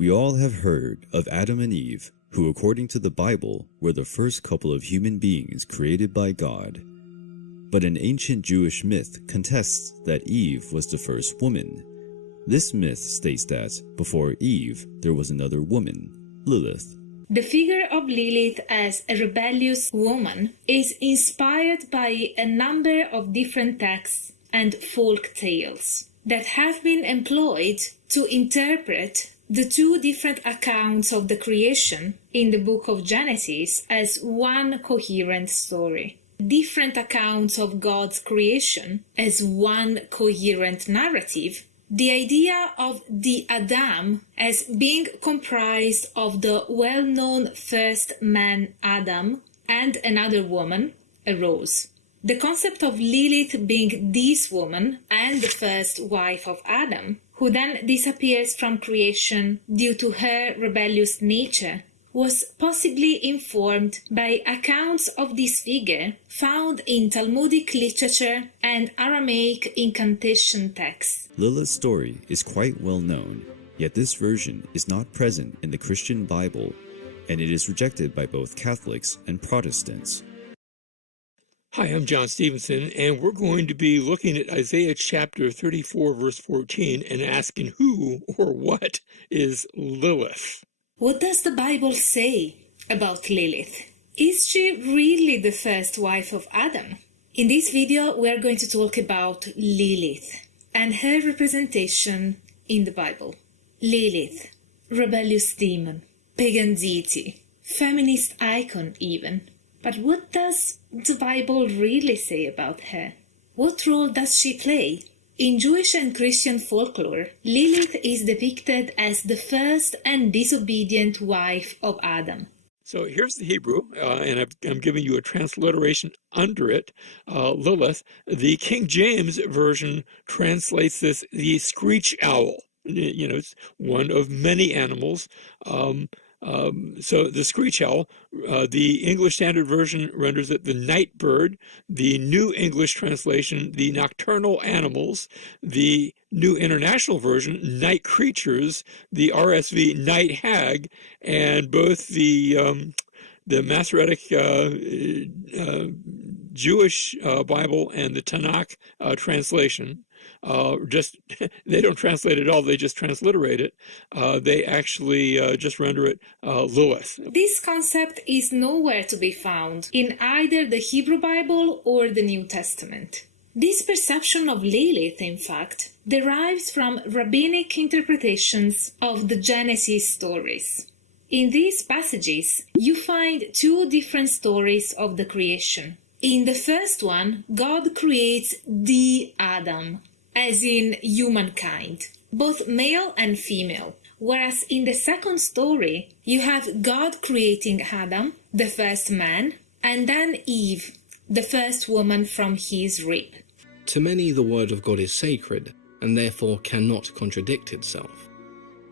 We all have heard of Adam and Eve, who according to the Bible were the first couple of human beings created by God. But an ancient Jewish myth contests that Eve was the first woman. This myth states that before Eve there was another woman, Lilith. The figure of Lilith as a rebellious woman is inspired by a number of different texts and folk tales that have been employed to interpret the two different accounts of the creation in the book of Genesis as one coherent story. Different accounts of God's creation as one coherent narrative. The idea of the Adam as being comprised of the well-known first man Adam and another woman arose. The concept of Lilith being this woman and the first wife of Adam, who then disappears from creation due to her rebellious nature, was possibly informed by accounts of this figure found in Talmudic literature and Aramaic incantation texts. Lilith's story is quite well known, yet this version is not present in the Christian Bible, and it is rejected by both Catholics and Protestants. Hi, I'm John Stevenson, and we're going to be looking at Isaiah chapter 34, verse 14, and asking who or what is Lilith? What does the Bible say about Lilith? Is she really the first wife of Adam? In this video, we are going to talk about Lilith and her representation in the Bible. Lilith, rebellious demon, pagan deity, feminist icon even. But what does the Bible really say about her? What role does she play? In Jewish and Christian folklore, Lilith is depicted as the first and disobedient wife of Adam. So here's the Hebrew, and I'm giving you a transliteration under it, Lilith. The King James Version translates this the screech owl. You know, it's one of many animals. So the screech owl, the English Standard Version renders it the night bird, the New English translation, the nocturnal animals, the New International Version, night creatures, the RSV, night hag, and both the Masoretic Jewish Bible and the Tanakh translation. They don't translate it all, they just transliterate it. They actually just render it Lilith. This concept is nowhere to be found in either the Hebrew Bible or the New Testament. This perception of Lilith, in fact, derives from rabbinic interpretations of the Genesis stories. In these passages, you find two different stories of the creation. In the first one, God creates the Adam, as in humankind, both male and female. Whereas in the second story, you have God creating Adam, the first man, and then Eve, the first woman from his rib. To many, the word of God is sacred, and therefore cannot contradict itself.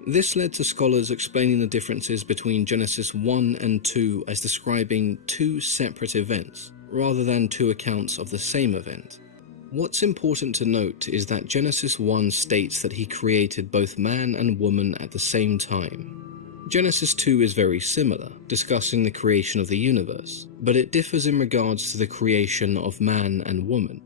This led to scholars explaining the differences between Genesis 1 and 2 as describing two separate events, rather than two accounts of the same event. What's important to note is that Genesis 1 states that he created both man and woman at the same time. Genesis 2 is very similar, discussing the creation of the universe, but it differs in regards to the creation of man and woman.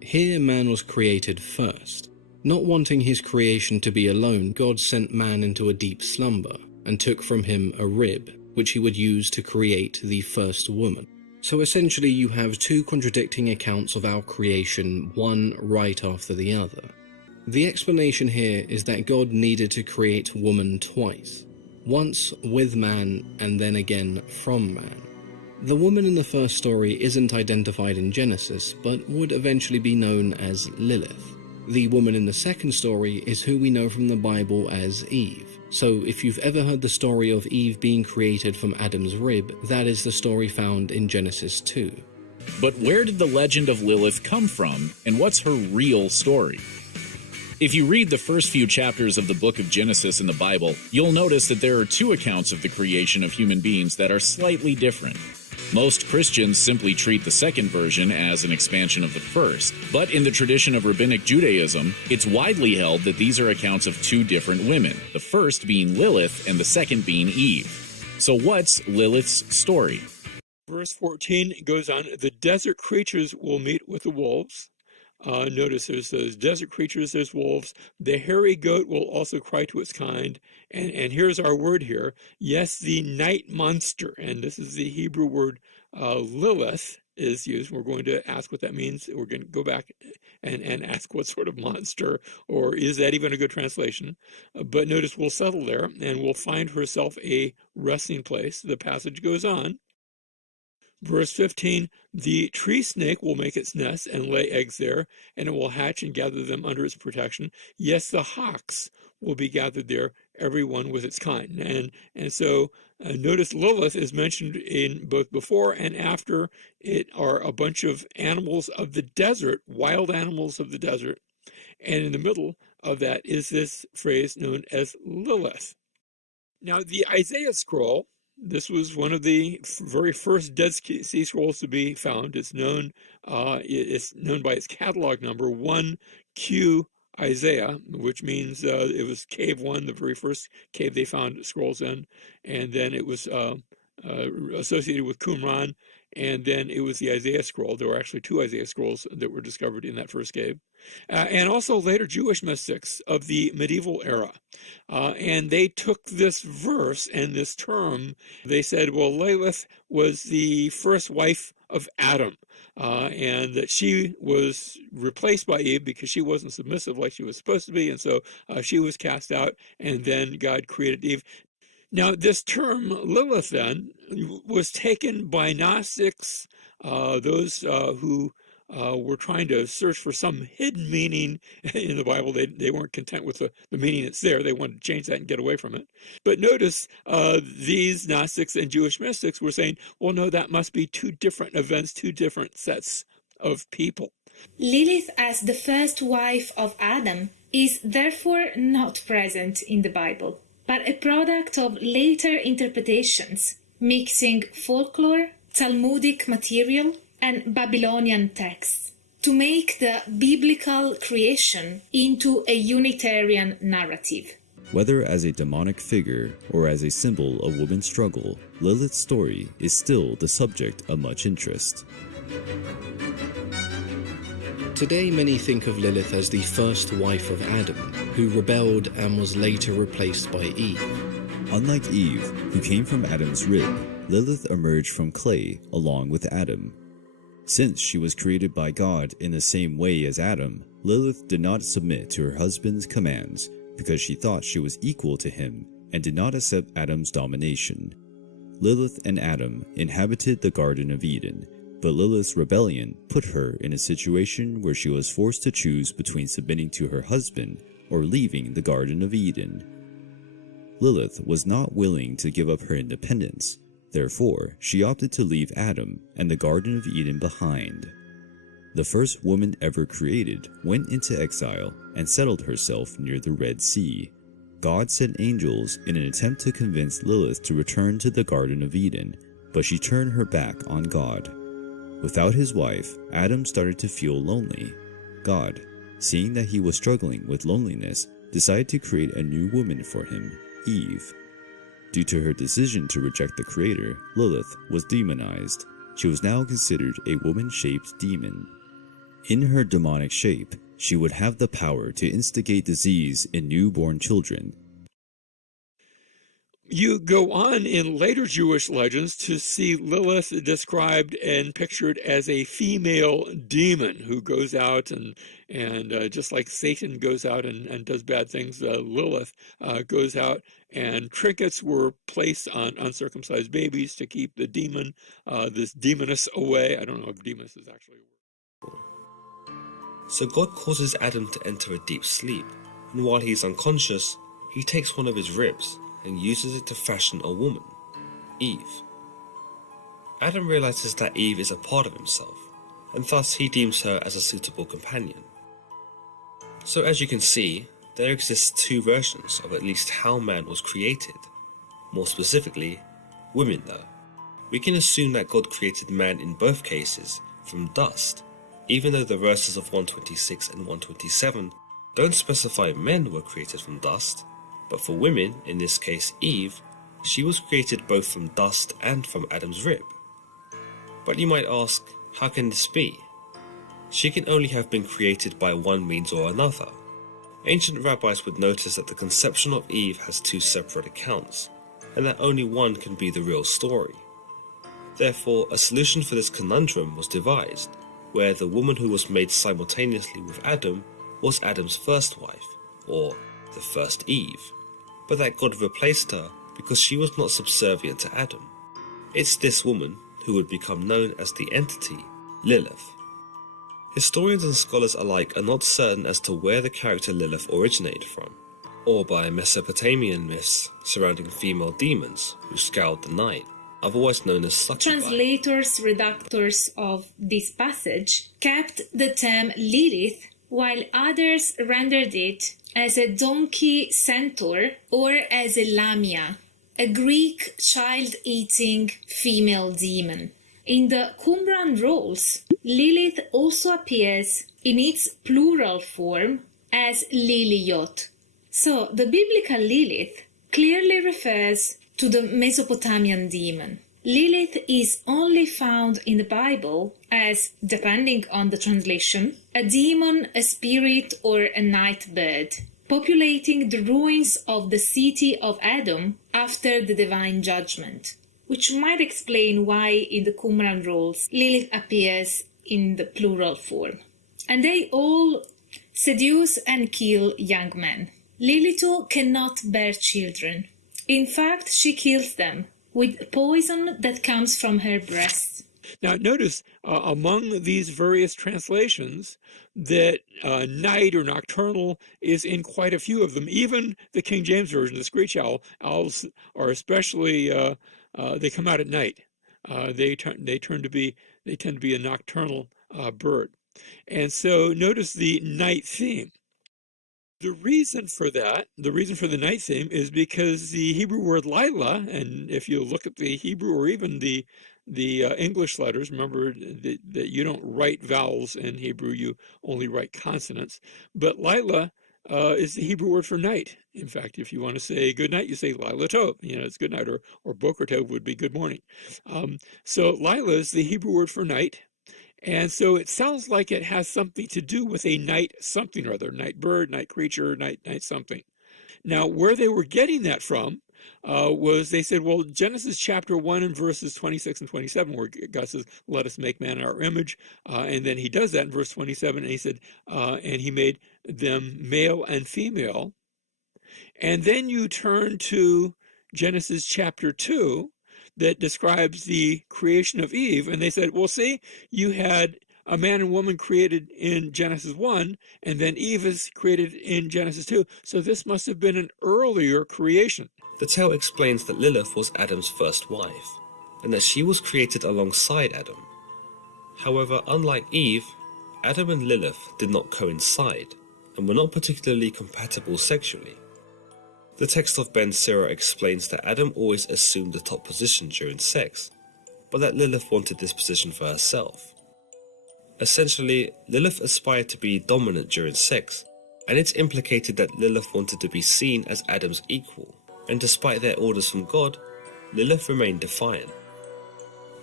Here, man was created first. Not wanting his creation to be alone, God sent man into a deep slumber, and took from him a rib, which he would use to create the first woman. So essentially you have two contradicting accounts of our creation, one right after the other. The explanation here is that God needed to create woman twice, once with man and then again from man. The woman in the first story isn't identified in Genesis, but would eventually be known as Lilith. The woman in the second story is who we know from the Bible as Eve. So if you've ever heard the story of Eve being created from Adam's rib, that is the story found in Genesis 2. But where did the legend of Lilith come from, and what's her real story? If you read the first few chapters of the book of Genesis in the Bible, you'll notice that there are two accounts of the creation of human beings that are slightly different. Most Christians simply treat the second version as an expansion of the first, but in the tradition of Rabbinic Judaism, it's widely held that these are accounts of two different women, the first being Lilith and the second being Eve. So what's Lilith's story? Verse 14 goes on, the desert creatures will meet with the wolves. Notice there's those desert creatures, there's wolves. The hairy goat will also cry to its kind. And here's our word here. Yes, the night monster, and this is the Hebrew word Lilith is used. We're going to ask what that means. We're going to go back and ask what sort of monster, or is that even a good translation? But notice we'll settle there and we'll find herself a resting place. The passage goes on. Verse 15, the tree snake will make its nest and lay eggs there, and it will hatch and gather them under its protection. Yes, the hawks will be gathered there, every one with its kind. And so notice Lilith is mentioned in both before and after. It are a bunch of animals of the desert, wild animals of the desert. And in the middle of that is this phrase known as Lilith. Now, the Isaiah scroll, this was one of the very first Dead Sea Scrolls to be found. It's known by its catalog number 1Q Isaiah, which means it was cave 1, the very first cave they found scrolls in, and then it was associated with Qumran, and then it was the Isaiah scroll. There were actually 2 Isaiah scrolls that were discovered in that first cave. And also later Jewish mystics of the medieval era. And they took this verse and this term, they said, well, Lilith was the first wife of Adam, and that she was replaced by Eve because she wasn't submissive like she was supposed to be, and so she was cast out, and then God created Eve. Now, this term Lilith then was taken by Gnostics, those who were trying to search for some hidden meaning in the Bible. They weren't content with the meaning that's there. They wanted to change that and get away from it. But notice these Gnostics and Jewish mystics were saying, well, no, that must be 2 different events, 2 different sets of people. Lilith, as the first wife of Adam, is therefore not present in the Bible, but a product of later interpretations, mixing folklore, Talmudic material, and Babylonian texts to make the biblical creation into a Unitarian narrative. Whether as a demonic figure or as a symbol of women's struggle, Lilith's story is still the subject of much interest. Today, many think of Lilith as the first wife of Adam, who rebelled and was later replaced by Eve. Unlike Eve, who came from Adam's rib, Lilith emerged from clay along with Adam. Since she was created by God in the same way as Adam, Lilith did not submit to her husband's commands because she thought she was equal to him and did not accept Adam's domination. Lilith and Adam inhabited the Garden of Eden, but Lilith's rebellion put her in a situation where she was forced to choose between submitting to her husband or leaving the Garden of Eden. Lilith was not willing to give up her independence. Therefore, she opted to leave Adam and the Garden of Eden behind. The first woman ever created went into exile and settled herself near the Red Sea. God sent angels in an attempt to convince Lilith to return to the Garden of Eden, but she turned her back on God. Without his wife, Adam started to feel lonely. God, seeing that he was struggling with loneliness, decided to create a new woman for him, Eve. Due to her decision to reject the Creator, Lilith was demonized. She was now considered a woman-shaped demon. In her demonic shape, she would have the power to instigate disease in newborn children. You go on in later Jewish legends to see Lilith described and pictured as a female demon who goes out and just like Satan goes out and does bad things, Lilith goes out, and trinkets were placed on uncircumcised babies to keep the demon, this demoness, away. I don't know if demoness is actually a word. So God causes Adam to enter a deep sleep, and while he is unconscious, he takes one of his ribs and uses it to fashion a woman, Eve. Adam realizes that Eve is a part of himself, and thus he deems her as a suitable companion. So as you can see, there exists 2 versions of at least how man was created. More specifically, women though. we can assume that God created man in both cases from dust, even though the verses of 126 and 127 don't specify men were created from dust, but for women, in this case Eve, she was created both from dust and from Adam's rib. But you might ask, how can this be? She can only have been created by one means or another. Ancient rabbis would notice that the conception of Eve has two separate accounts, and that only one can be the real story. Therefore, a solution for this conundrum was devised, where the woman who was made simultaneously with Adam was Adam's first wife, or the first Eve, but that God replaced her because she was not subservient to Adam. It's this woman who would become known as the entity Lilith. Historians and scholars alike are not certain as to where the character Lilith originated from, or by Mesopotamian myths surrounding female demons who scoured the night, otherwise known as succubi. Translators, redactors of this passage kept the term Lilith, while others rendered it as a donkey centaur or as a lamia, a Greek child-eating female demon. In the Qumran rolls, Lilith also appears in its plural form as Liliyot. So the biblical Lilith clearly refers to the Mesopotamian demon. Lilith is only found in the Bible as, depending on the translation, a demon, a spirit, or a night bird, populating the ruins of the city of Adam after the divine judgment, which might explain why in the Qumran rolls Lilith appears in the plural form. And they all seduce and kill young men. Lilith cannot bear children. In fact, she kills them with poison that comes from her breast. Now, notice among these various translations that night or nocturnal is in quite a few of them. Even the King James Version, the screech owls are especially, they come out at night. They tend to be a nocturnal bird. And so notice the night theme. The reason for the night theme, is because the Hebrew word Lila, and if you look at the Hebrew or even the English letters, remember that you don't write vowels in Hebrew, you only write consonants. But Lila is the Hebrew word for night. In fact, if you want to say good night, you say Lila Tov. It's good night, or Boker Tov would be good morning. So Lila is the Hebrew word for night. And so it sounds like it has something to do with a night something or other, night bird, night creature, night something. Now, where they were getting that from was they said, well, Genesis chapter 1 and verses 26 and 27, where God says, let us make man in our image. And then he does that in verse 27, and he said, and he made them male and female. And then you turn to Genesis chapter 2, that describes the creation of Eve, and they said, well, see, you had a man and woman created in Genesis 1, and then Eve is created in Genesis 2, so this must have been an earlier creation. The tale explains that Lilith was Adam's first wife, and that she was created alongside Adam. However, unlike Eve, Adam and Lilith did not coincide, and were not particularly compatible sexually. The text of Ben Sira explains that Adam always assumed the top position during sex, but that Lilith wanted this position for herself. Essentially, Lilith aspired to be dominant during sex, and it's implicated that Lilith wanted to be seen as Adam's equal, and despite their orders from God, Lilith remained defiant.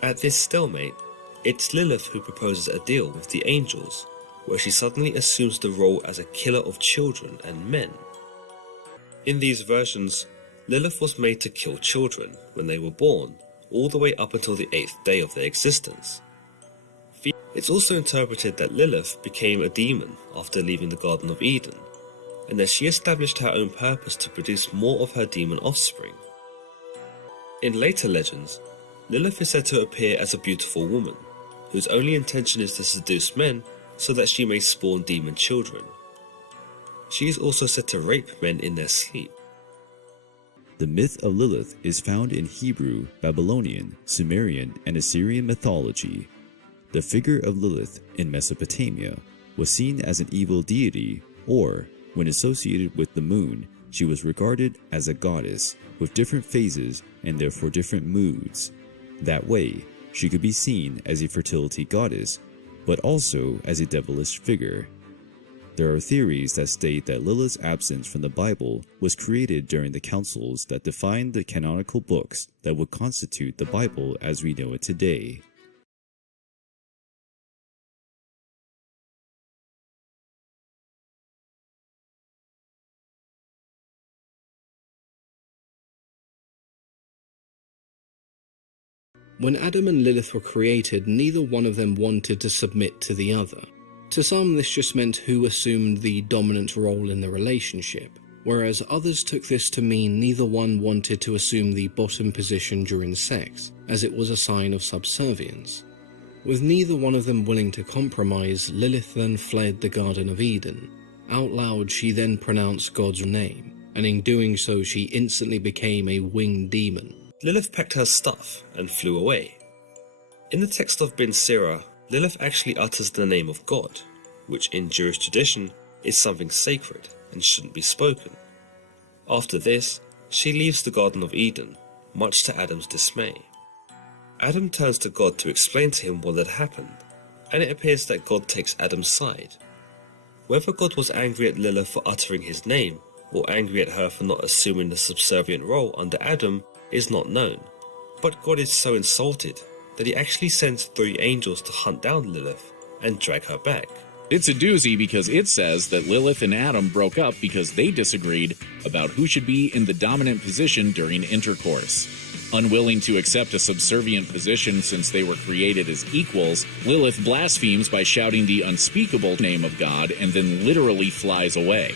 At this stalemate, it's Lilith who proposes a deal with the angels, where she suddenly assumes the role as a killer of children and men. In these versions, Lilith was made to kill children when they were born, all the way up until the 8th day of their existence. It's also interpreted that Lilith became a demon after leaving the Garden of Eden, and that she established her own purpose to produce more of her demon offspring. In later legends, Lilith is said to appear as a beautiful woman, whose only intention is to seduce men so that she may spawn demon children. She is also said to rape men in their sleep. The myth of Lilith is found in Hebrew, Babylonian, Sumerian, and Assyrian mythology. The figure of Lilith in Mesopotamia was seen as an evil deity, or, when associated with the moon, she was regarded as a goddess with different phases and therefore different moods. That way, she could be seen as a fertility goddess, but also as a devilish figure. There are theories that state that Lilith's absence from the Bible was created during the councils that defined the canonical books that would constitute the Bible as we know it today. When Adam and Lilith were created, neither one of them wanted to submit to the other. To some, this just meant who assumed the dominant role in the relationship, whereas others took this to mean neither one wanted to assume the bottom position during sex, as it was a sign of subservience. With neither one of them willing to compromise, Lilith then fled the Garden of Eden. Out loud, she then pronounced God's name, and in doing so, she instantly became a winged demon. Lilith packed her stuff and flew away. In the text of Ben Sirah, Lilith actually utters the name of God, which in Jewish tradition is something sacred and shouldn't be spoken. After this, she leaves the Garden of Eden, much to Adam's dismay. Adam turns to God to explain to him what had happened, and it appears that God takes Adam's side. Whether God was angry at Lilith for uttering his name, or angry at her for not assuming the subservient role under Adam, is not known, but God is so insulted that he actually sends 3 angels to hunt down Lilith and drag her back. It's a doozy because it says that Lilith and Adam broke up because they disagreed about who should be in the dominant position during intercourse. Unwilling to accept a subservient position since they were created as equals, Lilith blasphemes by shouting the unspeakable name of God and then literally flies away.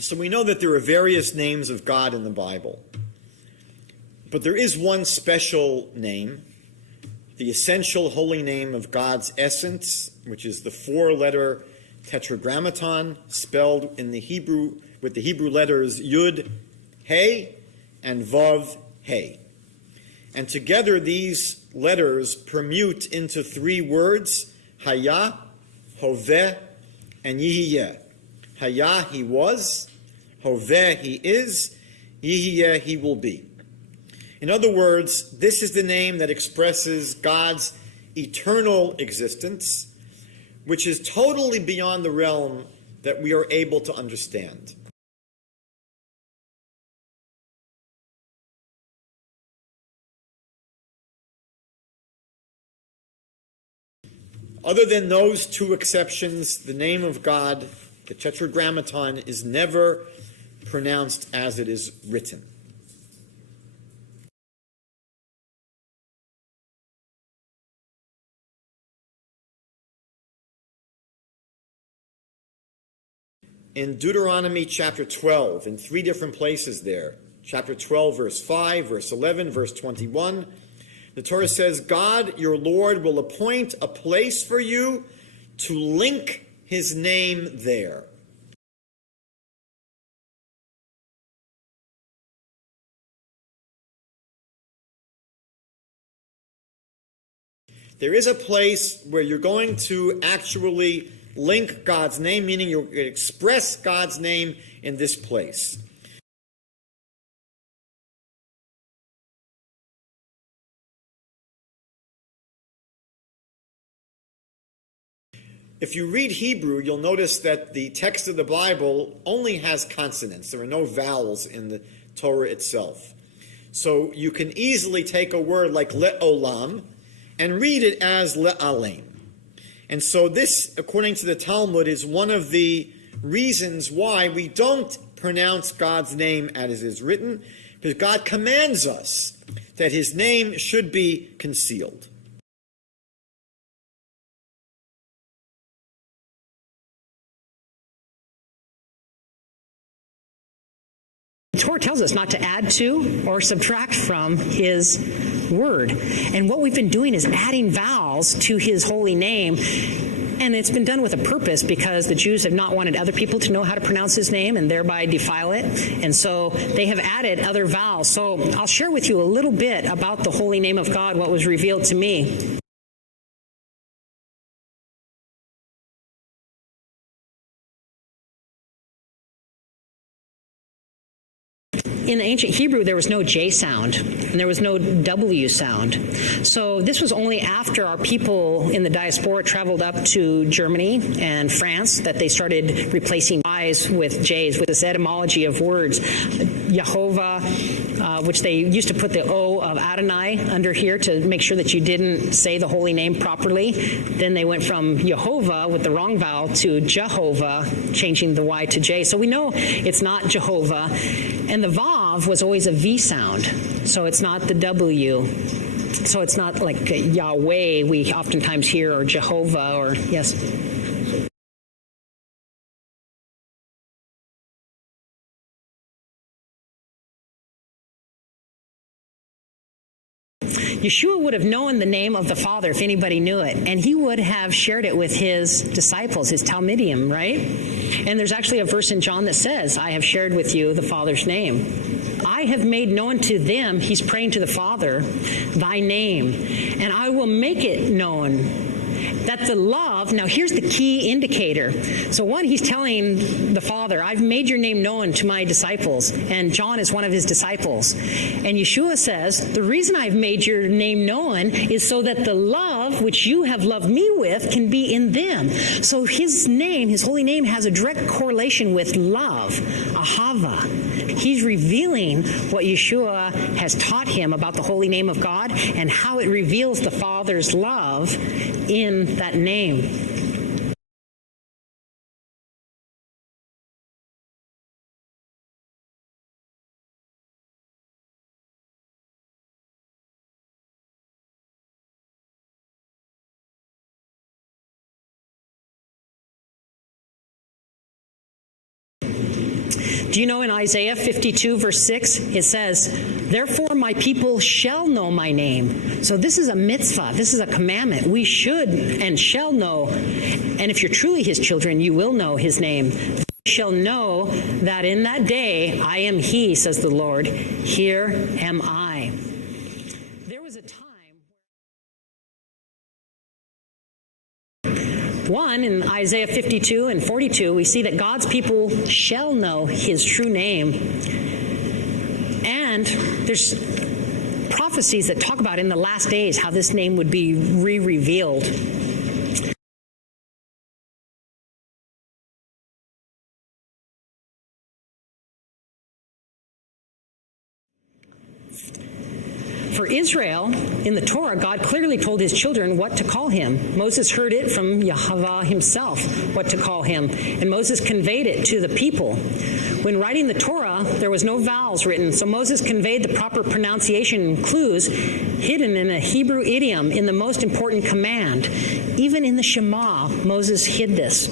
So we know that there are various names of God in the Bible. But there is one special name, the essential holy name of God's essence, which is the 4-letter tetragrammaton, spelled in the Hebrew with the Hebrew letters Yud, He, and Vav, He. And together these letters permute into 3 words, Haya, Hoveh, and Yihiyeh. Haya, he was. Hoveh, he is. Yihiyeh, he will be. In other words, this is the name that expresses God's eternal existence, which is totally beyond the realm that we are able to understand. Other than those 2 exceptions, the name of God, the Tetragrammaton, is never pronounced as it is written. In Deuteronomy chapter 12, in 3 different places there, chapter 12, verse 5, verse 11, verse 21, the Torah says, God, your Lord, will appoint a place for you to link his name there. There is a place where you're going to actually link God's name, meaning you're going to express God's name in this place. If you read Hebrew, you'll notice that the text of the Bible only has consonants. There are no vowels in the Torah itself. So you can easily take a word like le'olam and read it as le'alem. And so this, according to the Talmud, is one of the reasons why we don't pronounce God's name as it is written, because God commands us that his name should be concealed. The Torah tells us not to add to or subtract from his word. And what we've been doing is adding vowels to his holy name. And it's been done with a purpose because the Jews have not wanted other people to know how to pronounce his name and thereby defile it. And so they have added other vowels. So I'll share with you a little bit about the holy name of God, what was revealed to me. in ancient Hebrew, there was no J sound, and there was no W sound. So this was only after our people in the diaspora traveled up to Germany and France that they started replacing I's with J's, with this etymology of words. Jehovah, which they used to put the O of Adonai under here to make sure that you didn't say the holy name properly. Then they went from Jehovah with the wrong vowel to Jehovah, changing the Y to J. So we know it's not Jehovah. And the Vav was always a V sound, so it's not the W. So it's not like Yahweh we oftentimes hear, or Jehovah, or yes. Yeshua would have known the name of the Father if anybody knew it, and he would have shared it with his disciples, his Talmidim, right? And there's actually a verse in John that says, I have shared with you the Father's name. I have made known to them, he's praying to the Father, thy name, and I will make it known. That the love, now here's the key indicator. So one, he's telling the Father, I've made your name known to my disciples, and John is one of his disciples. And Yeshua says, the reason I've made your name known is so that the love which you have loved me with can be in them. So his name, his holy name, has a direct correlation with love, ahava. He's revealing what Yeshua has taught him about the holy name of God and how it reveals the Father's love in that name. Do you know in Isaiah 52, verse 6, it says, therefore my people shall know my name. So this is a mitzvah. This is a commandment. We should and shall know. And if you're truly his children, you will know his name. You shall know that in that day I am he, says the Lord. Here am I. There was a time. One, in Isaiah 52 and 42, we see that God's people shall know his true name. And there's prophecies that talk about in the last days how this name would be re-revealed. For Israel, in the Torah, God clearly told his children what to call him. Moses heard it from Yahweh himself, what to call him, and Moses conveyed it to the people. When writing the Torah, there was no vowels written, so Moses conveyed the proper pronunciation clues hidden in a Hebrew idiom in the most important command. Even in the Shema, Moses hid this.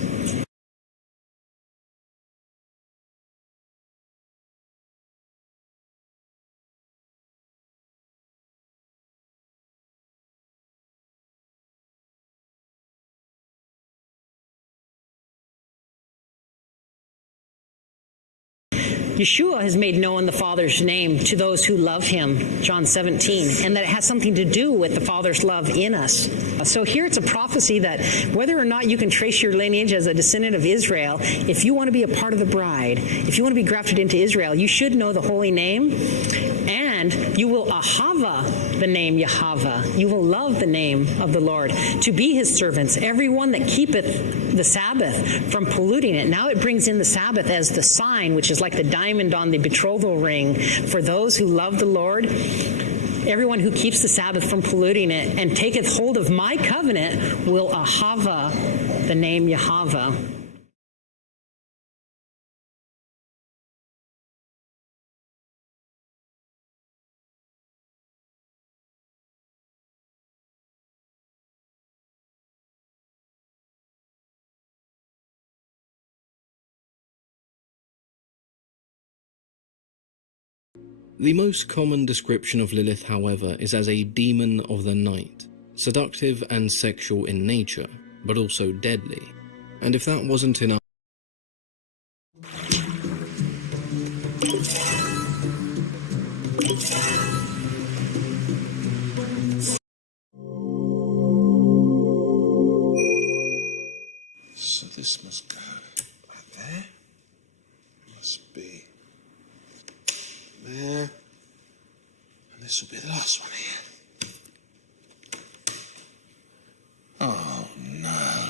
Yeshua has made known the Father's name to those who love him, John 17, and that it has something to do with the Father's love in us. So here it's a prophecy that whether or not you can trace your lineage as a descendant of Israel, if you want to be a part of the bride, if you want to be grafted into Israel, you should know the holy name, and you will ahava the name Yahweh. You will love the name of the Lord, to be his servants, everyone that keepeth the Sabbath from polluting it. Now it brings in the Sabbath as the sign, which is like the diamond on the betrothal ring for those who love the Lord. Everyone who keeps the Sabbath from polluting it and taketh hold of my covenant will ahava the name Yahweh. The most common description of Lilith, however, is as a demon of the night, seductive and sexual in nature, but also deadly. And if that wasn't enough, so this must go like there. Must be there. This will be the last one here. Oh, no.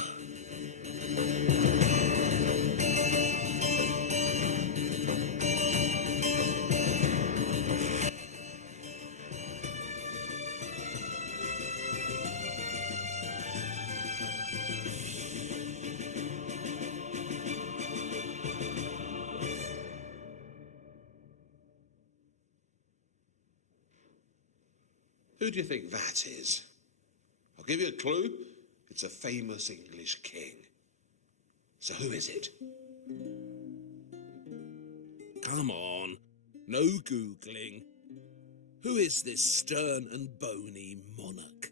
Who do you think that is? I'll give you a clue. It's a famous English king. So who is it? Come on, no Googling. Who is this stern and bony monarch?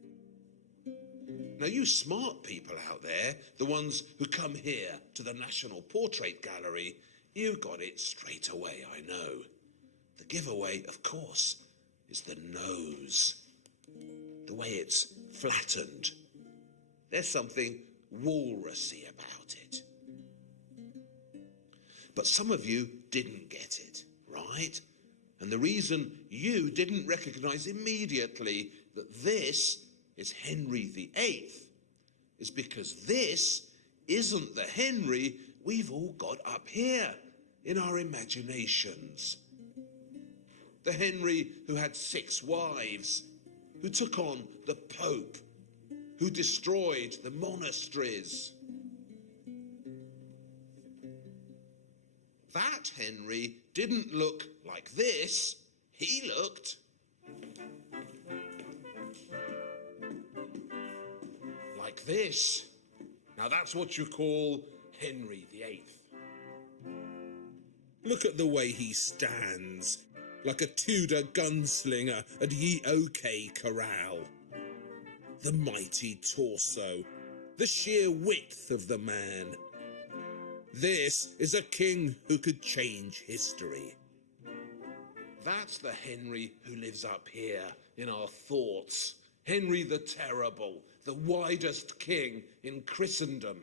Now, you smart people out there, the ones who come here to the National Portrait Gallery, you got it straight away, I know. The giveaway, of course, is the nose. The way it's flattened. There's something walrusy about it. But some of you didn't get it, right? And the reason you didn't recognize immediately that this is Henry VIII is because this isn't the Henry we've all got up here in our imaginations. The Henry who had 6 wives, who took on the Pope, who destroyed the monasteries. That Henry didn't look like this. He looked like this. Now that's what you call Henry VIII. Look at the way he stands, like a Tudor gunslinger at Ye OK Corral. The mighty torso, the sheer width of the man. This is a king who could change history. That's the Henry who lives up here in our thoughts. Henry the Terrible, the widest king in Christendom.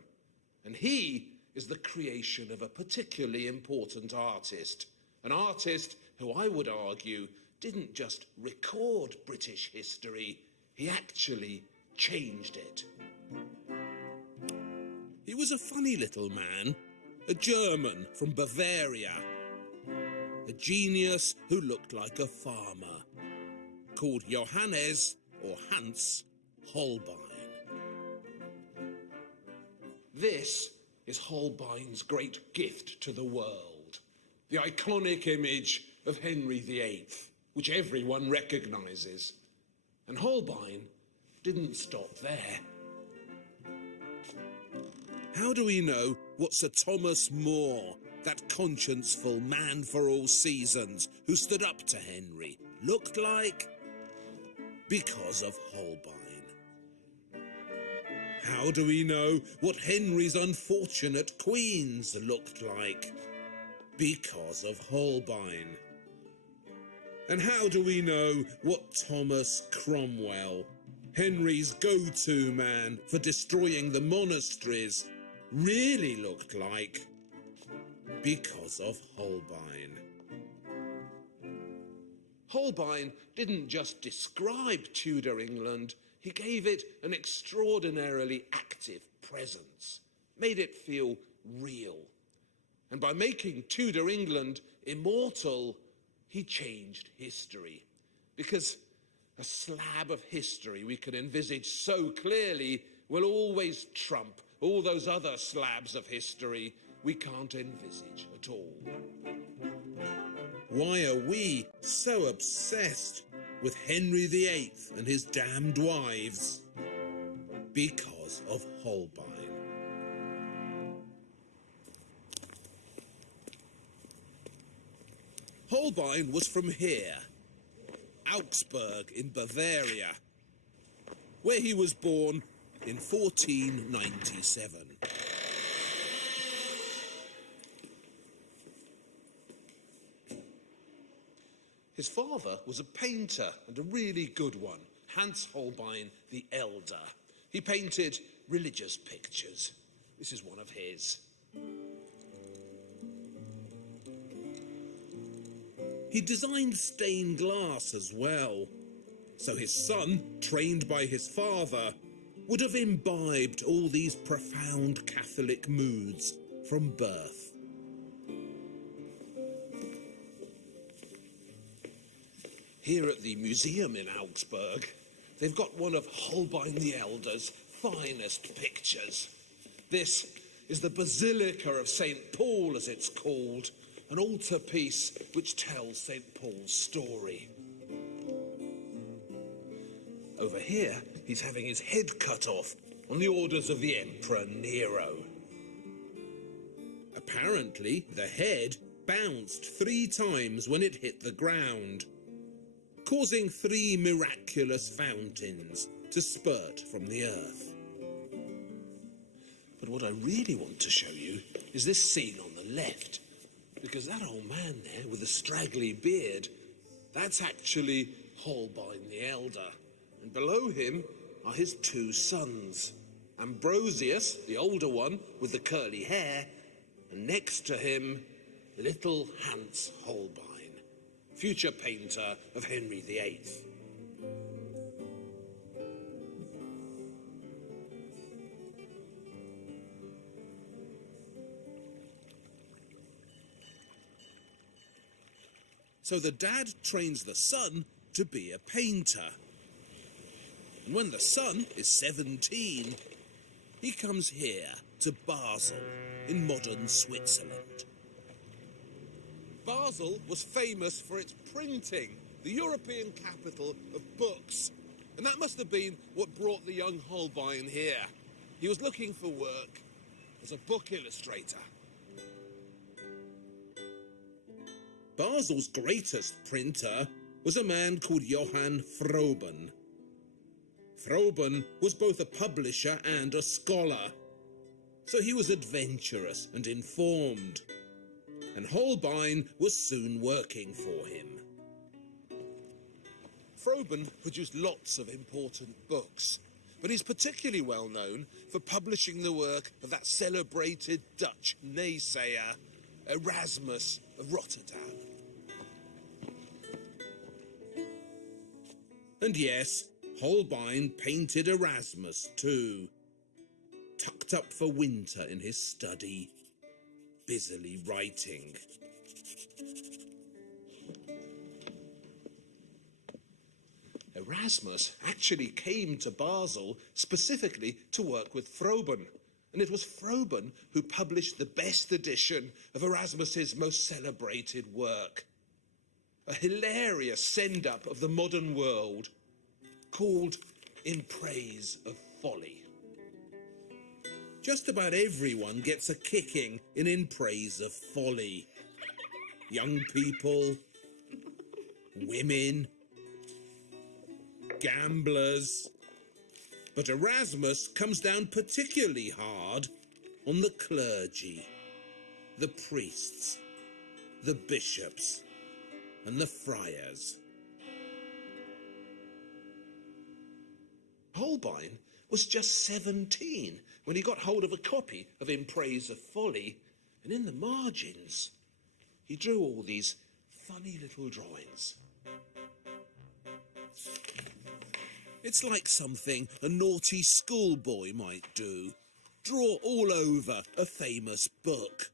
And he is the creation of a particularly important artist. An artist who I would argue didn't just record British history, he actually changed it. He was a funny little man, a German from Bavaria, a genius who looked like a farmer, called Johannes or Hans Holbein. This is Holbein's great gift to the world, the iconic image of Henry VIII, which everyone recognises. And Holbein didn't stop there. How do we know what Sir Thomas More, that conscienceful man for all seasons who stood up to Henry, looked like? Because of Holbein. How do we know what Henry's unfortunate queens looked like? Because of Holbein. And how do we know what Thomas Cromwell, Henry's go-to man for destroying the monasteries, really looked like? Because of Holbein. Holbein didn't just describe Tudor England, he gave it an extraordinarily active presence, made it feel real. And by making Tudor England immortal, he changed history. Because a slab of history we can envisage so clearly will always trump all those other slabs of history we can't envisage at all. Why are we so obsessed with Henry VIII and his damned wives? Because of Holbein. Holbein was from here, Augsburg in Bavaria, where he was born in 1497. His father was a painter, and a really good one, Hans Holbein the Elder. He painted religious pictures. This is one of his. he designed stained glass as well. So his son, trained by his father, would have imbibed all these profound Catholic moods from birth. Here at the museum in Augsburg, they've got one of Holbein the Elder's finest pictures. This is the Basilica of St. Paul, as it's called, an altarpiece which tells St. Paul's story. Over here, he's having his head cut off on the orders of the Emperor Nero. Apparently, the head bounced 3 times when it hit the ground, causing 3 miraculous fountains to spurt from the earth. But what I really want to show you is this scene on the left, because that old man there with the straggly beard, that's actually Holbein the Elder. And below him are his 2 sons, Ambrosius, the older one with the curly hair, and next to him, little Hans Holbein, future painter of Henry VIII. So the dad trains the son to be a painter. And when the son is 17, he comes here to Basel in modern Switzerland. Basel was famous for its printing, the European capital of books. And that must have been what brought the young Holbein here. He was looking for work as a book illustrator. Basel's greatest printer was a man called Johann Froben. Froben was both a publisher and a scholar, so he was adventurous and informed, and Holbein was soon working for him. Froben produced lots of important books, but he's particularly well known for publishing the work of that celebrated Dutch naysayer, Erasmus Rotterdam. And yes, Holbein painted Erasmus too, tucked up for winter in his study, busily writing. Erasmus actually came to Basel specifically to work with Froben, and it was Froben who published the best edition of Erasmus's most celebrated work, a hilarious send-up of the modern world called In Praise of Folly. Just about everyone gets a kicking in Praise of Folly. Young people, women, gamblers. But Erasmus comes down particularly hard on the clergy, the priests, the bishops, and the friars. Holbein was just 17 when he got hold of a copy of In Praise of Folly, and in the margins, he drew all these funny little drawings. It's like something a naughty schoolboy might do. Draw all over a famous book.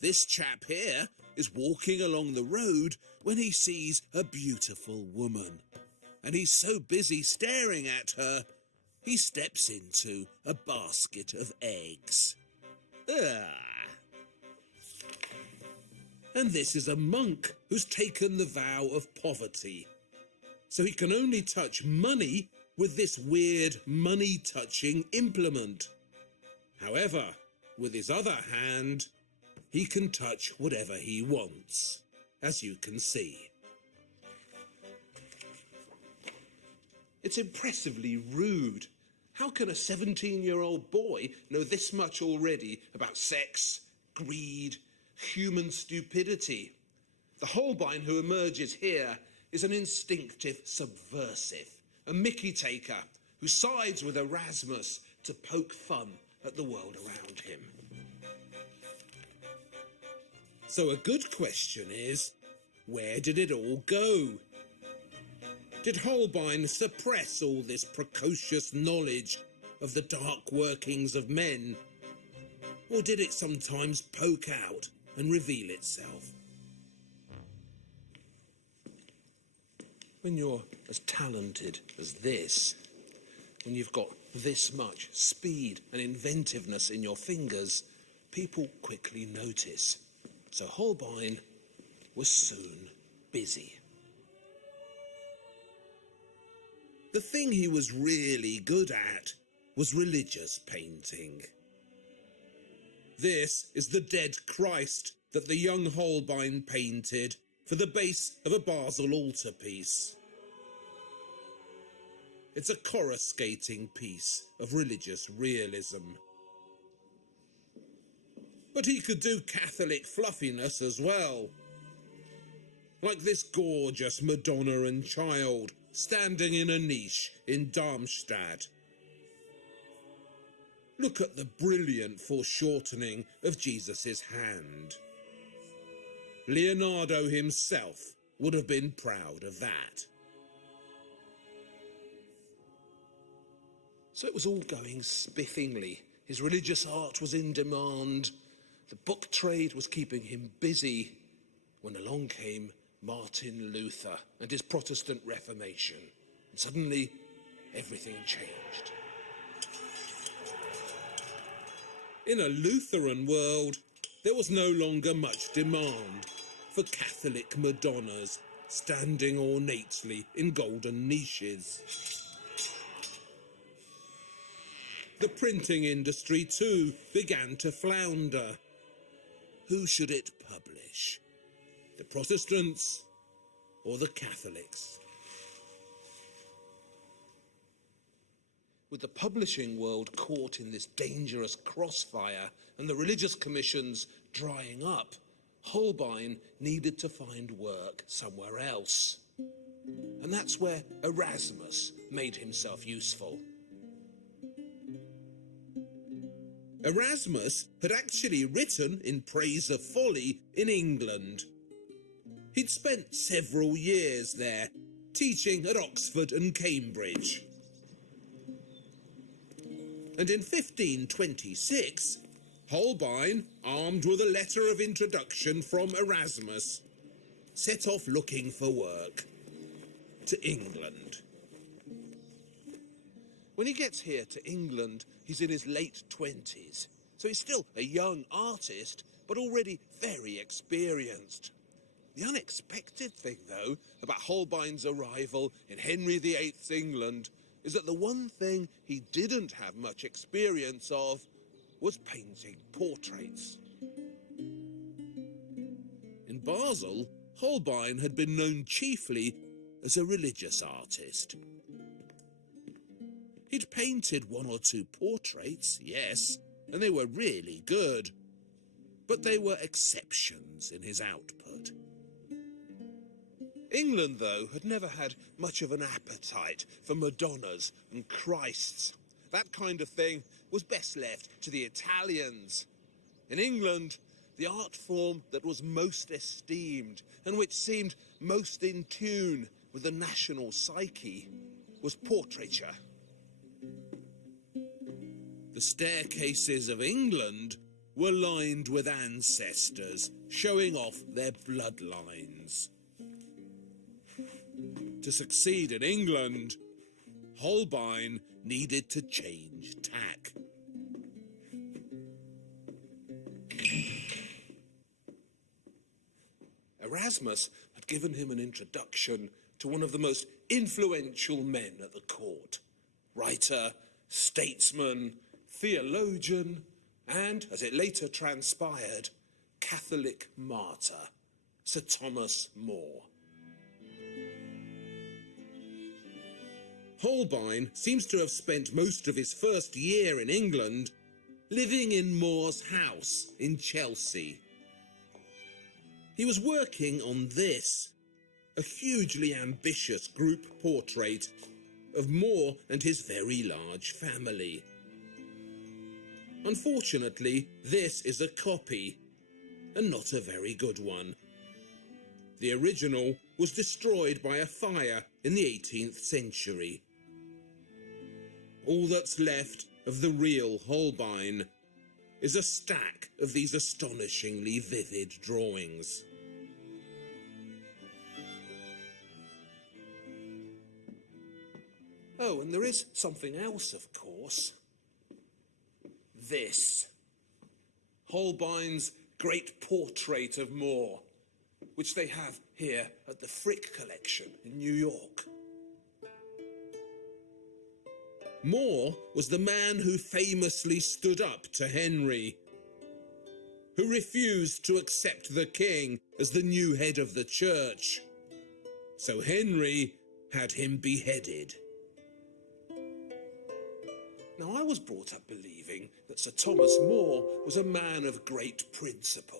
This chap here is walking along the road when he sees a beautiful woman. And he's so busy staring at her, he steps into a basket of eggs. And this is a monk who's taken the vow of poverty. So he can only touch money with this weird money-touching implement. However, with his other hand, he can touch whatever he wants, as you can see. It's impressively rude. How can a 17-year-old boy know this much already about sex, greed, human stupidity? The Holbein who emerges here is an instinctive subversive, a mickey-taker who sides with Erasmus to poke fun at the world around him. So a good question is, where did it all go? Did Holbein suppress all this precocious knowledge of the dark workings of men? Or did it sometimes poke out and reveal itself? When you're as talented as this, when you've got this much speed and inventiveness in your fingers, people quickly notice. So Holbein was soon busy. The thing he was really good at was religious painting. This is the dead Christ that the young Holbein painted for the base of a Basel altarpiece. It's a coruscating piece of religious realism. But he could do Catholic fluffiness as well. Like this gorgeous Madonna and Child standing in a niche in Darmstadt. Look at the brilliant foreshortening of Jesus' hand. Leonardo himself would have been proud of that. So it was all going spiffingly. His religious art was in demand. The book trade was keeping him busy when along came Martin Luther and his Protestant Reformation. And suddenly, everything changed. In a Lutheran world, there was no longer much demand for Catholic Madonnas standing ornately in golden niches. The printing industry, too, began to flounder. Who should it publish? The Protestants or the Catholics? With the publishing world caught in this dangerous crossfire and the religious commissions drying up, Holbein needed to find work somewhere else. And that's where Erasmus made himself useful. Erasmus had actually written in praise of folly in England. He'd spent several years there, teaching at Oxford and Cambridge. And in 1526, Holbein, armed with a letter of introduction from Erasmus, set off looking for work to England. When he gets here to England, he's in his late 20s, so he's still a young artist, but already very experienced. The unexpected thing, though, about Holbein's arrival in Henry VIII's England is that the one thing he didn't have much experience of was painting portraits. In Basel, Holbein had been known chiefly as a religious artist. He'd painted one or two portraits, yes, and they were really good, but they were exceptions in his output. England, though, had never had much of an appetite for Madonnas and Christs. That kind of thing was best left to the Italians. In England, the art form that was most esteemed and which seemed most in tune with the national psyche was portraiture. The staircases of England were lined with ancestors showing off their bloodlines. To succeed in England, Holbein needed to change tack. Erasmus had given him an introduction to one of the most influential men at the court. Writer, statesman, theologian, and, as it later transpired, Catholic martyr, Sir Thomas More. Holbein seems to have spent most of his first year in England living in More's house in Chelsea. He was working on this, a hugely ambitious group portrait of More and his very large family. Unfortunately, this is a copy, and not a very good one. The original was destroyed by a fire in the 18th century. All that's left of the real Holbein is a stack of these astonishingly vivid drawings. Oh, and there is something else, of course. This. Holbein's great portrait of Moore, which they have here at the Frick Collection in New York. Moore was the man who famously stood up to Henry, who refused to accept the king as the new head of the church. So Henry had him beheaded. Now, I was brought up believing that Sir Thomas More was a man of great principle.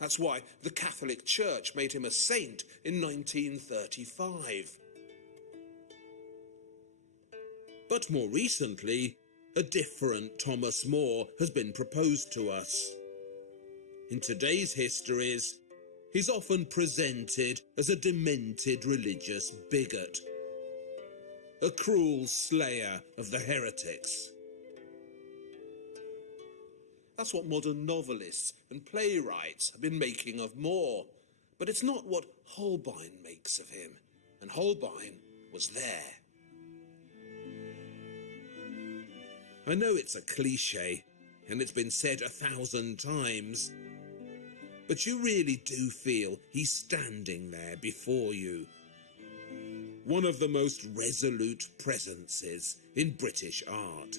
That's why the Catholic Church made him a saint in 1935. But more recently, a different Thomas More has been proposed to us. In today's histories, he's often presented as a demented religious bigot, a cruel slayer of the heretics. That's what modern novelists and playwrights have been making of More, but it's not what Holbein makes of him, and Holbein was there. I know it's a cliche, and it's been said 1,000 times, but you really do feel he's standing there before you. One of the most resolute presences in British art.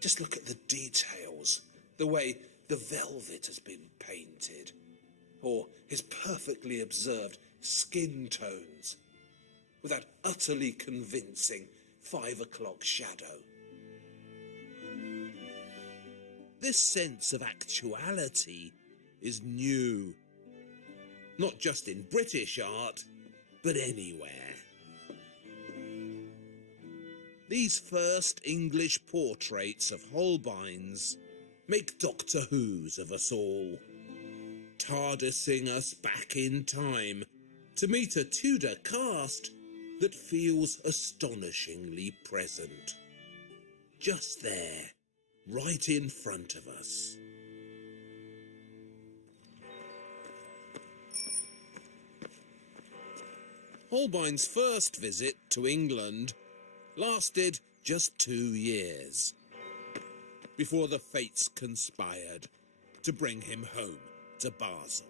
Just look at the details, the way the velvet has been painted, or his perfectly observed skin tones, with that utterly convincing 5 o'clock shadow. This sense of actuality is new, not just in British art, but anywhere. These first English portraits of Holbein's make Doctor Who's of us all, TARDISing us back in time to meet a Tudor cast that feels astonishingly present. Just there, right in front of us. Holbein's first visit to England lasted just 2 years, before the fates conspired to bring him home to Basel.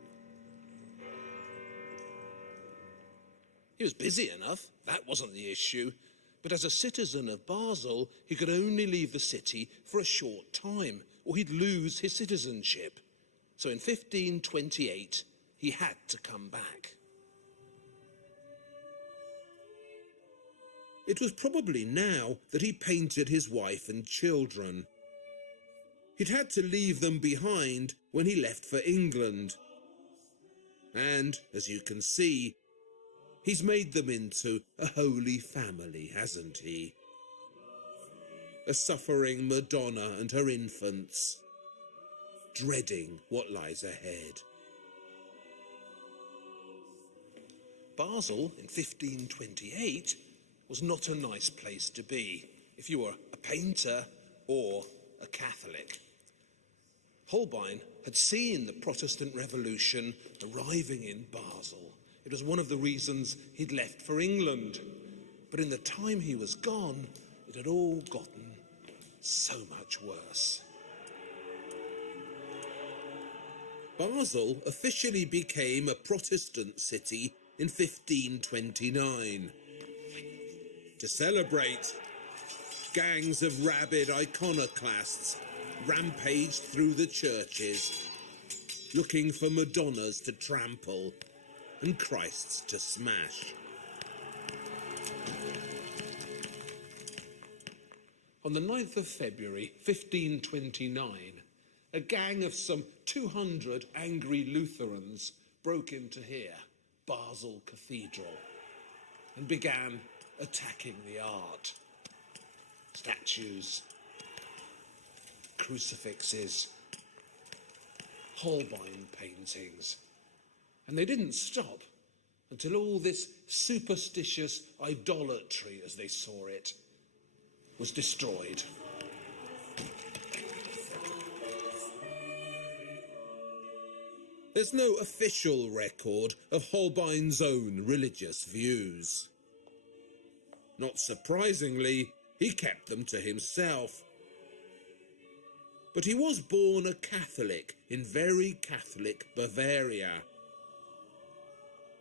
He was busy enough, that wasn't the issue, but as a citizen of Basel, he could only leave the city for a short time, or he'd lose his citizenship. So in 1528, he had to come back. It was probably now that he painted his wife and children. He'd had to leave them behind when he left for England. And, as you can see, he's made them into a holy family, hasn't he? A suffering Madonna and her infants, dreading what lies ahead. Basel, in 1528, was not a nice place to be if you were a painter or a Catholic. Holbein had seen the Protestant Revolution arriving in Basel. It was one of the reasons he'd left for England. But in the time he was gone, it had all gotten so much worse. Basel officially became a Protestant city in 1529. To celebrate, gangs of rabid iconoclasts rampaged through the churches, looking for Madonnas to trample and Christs to smash. On the 9th of February, 1529, a gang of some 200 angry Lutherans broke into here, Basel Cathedral, and began attacking the art. Statues, crucifixes, Holbein paintings. And they didn't stop until all this superstitious idolatry, as they saw it, was destroyed. There's no official record of Holbein's own religious views. Not surprisingly, he kept them to himself. But he was born a Catholic in very Catholic Bavaria.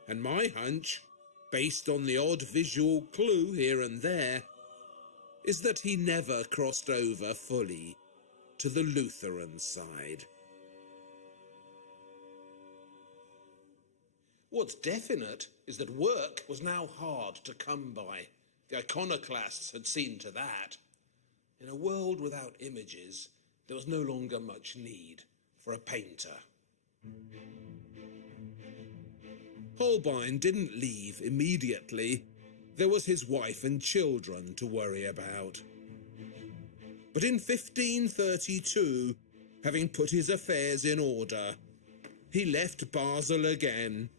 And my hunch, based on the odd visual clue here and there, is that he never crossed over fully to the Lutheran side. What's definite is that work was now hard to come by. The iconoclasts had seen to that. In a world without images, there was no longer much need for a painter. Holbein didn't leave immediately. There was his wife and children to worry about. But in 1532, having put his affairs in order, he left Basel again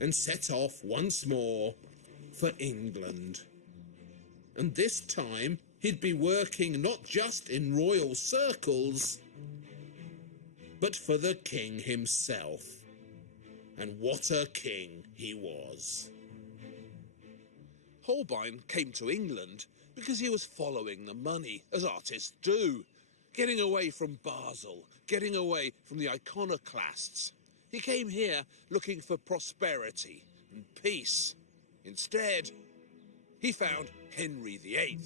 and set off once more for England. And this time he'd be working not just in royal circles, but for the king himself. And what a king he was. Holbein came to England because he was following the money, as artists do, getting away from Basel, getting away from the iconoclasts. He came here looking for prosperity and peace. Instead, he found Henry VIII.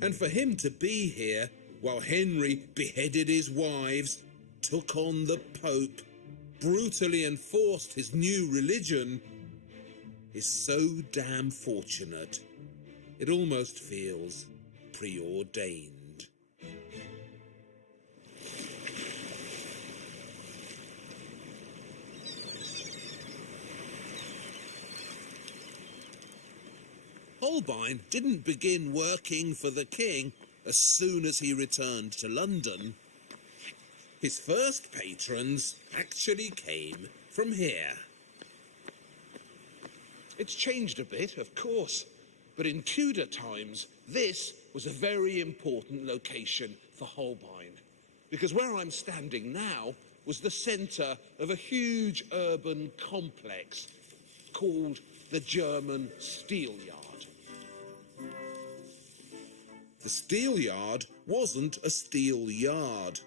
And for him to be here while Henry beheaded his wives, took on the Pope, brutally enforced his new religion, is so damn fortunate, it almost feels preordained. Holbein didn't begin working for the king as soon as he returned to London. His first patrons actually came from here. It's changed a bit, of course, but in Tudor times, this was a very important location for Holbein, because where I'm standing now was the centre of a huge urban complex called the German Steelyard. The Steelyard wasn't a steel yard.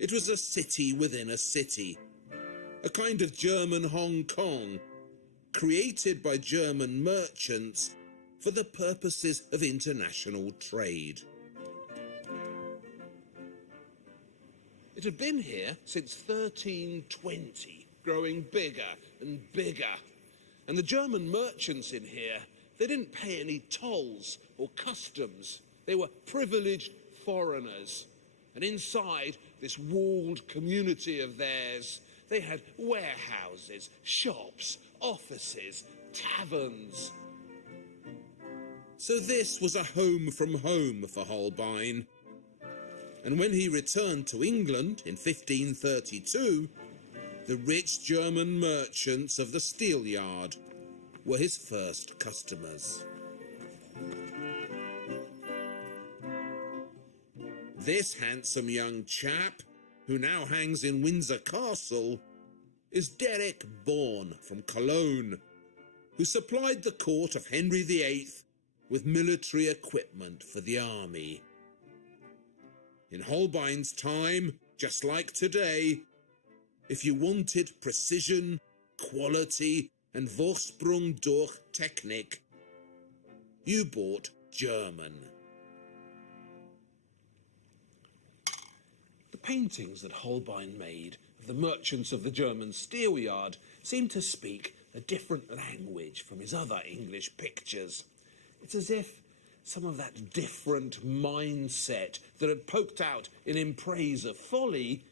It was a city within a city, a kind of German Hong Kong, created by German merchants for the purposes of international trade. It had been here since 1320, growing bigger and bigger. And the German merchants in here, they didn't pay any tolls or customs. They were privileged foreigners. And inside this walled community of theirs, they had warehouses, shops, offices, taverns. So this was a home from home for Holbein. And when he returned to England in 1532, the rich German merchants of the Steelyard were his first customers. This handsome young chap, who now hangs in Windsor Castle, is Derek Bourne from Cologne, who supplied the court of Henry VIII with military equipment for the army. In Holbein's time, just like today, if you wanted precision, quality, and Vorsprung durch Technik, you bought German. The paintings that Holbein made of the merchants of the German Steelyard seem to speak a different language from his other English pictures. It's as if some of that different mindset that had poked out in Praise of Folly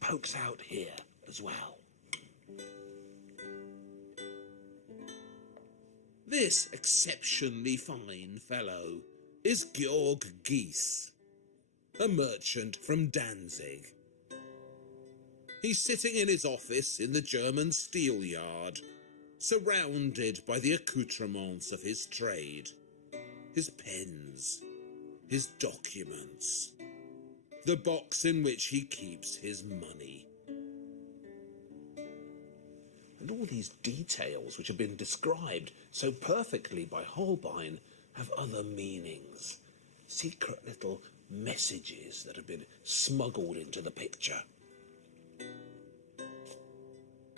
pokes out here as well. This exceptionally fine fellow is Georg Gies. a merchant from Danzig. He's sitting in his office in the German steel yard, surrounded by the accoutrements of his trade. His pens, his documents, the box in which he keeps his money. And all these details which have been described so perfectly by Holbein have other meanings, secret little messages that have been smuggled into the picture.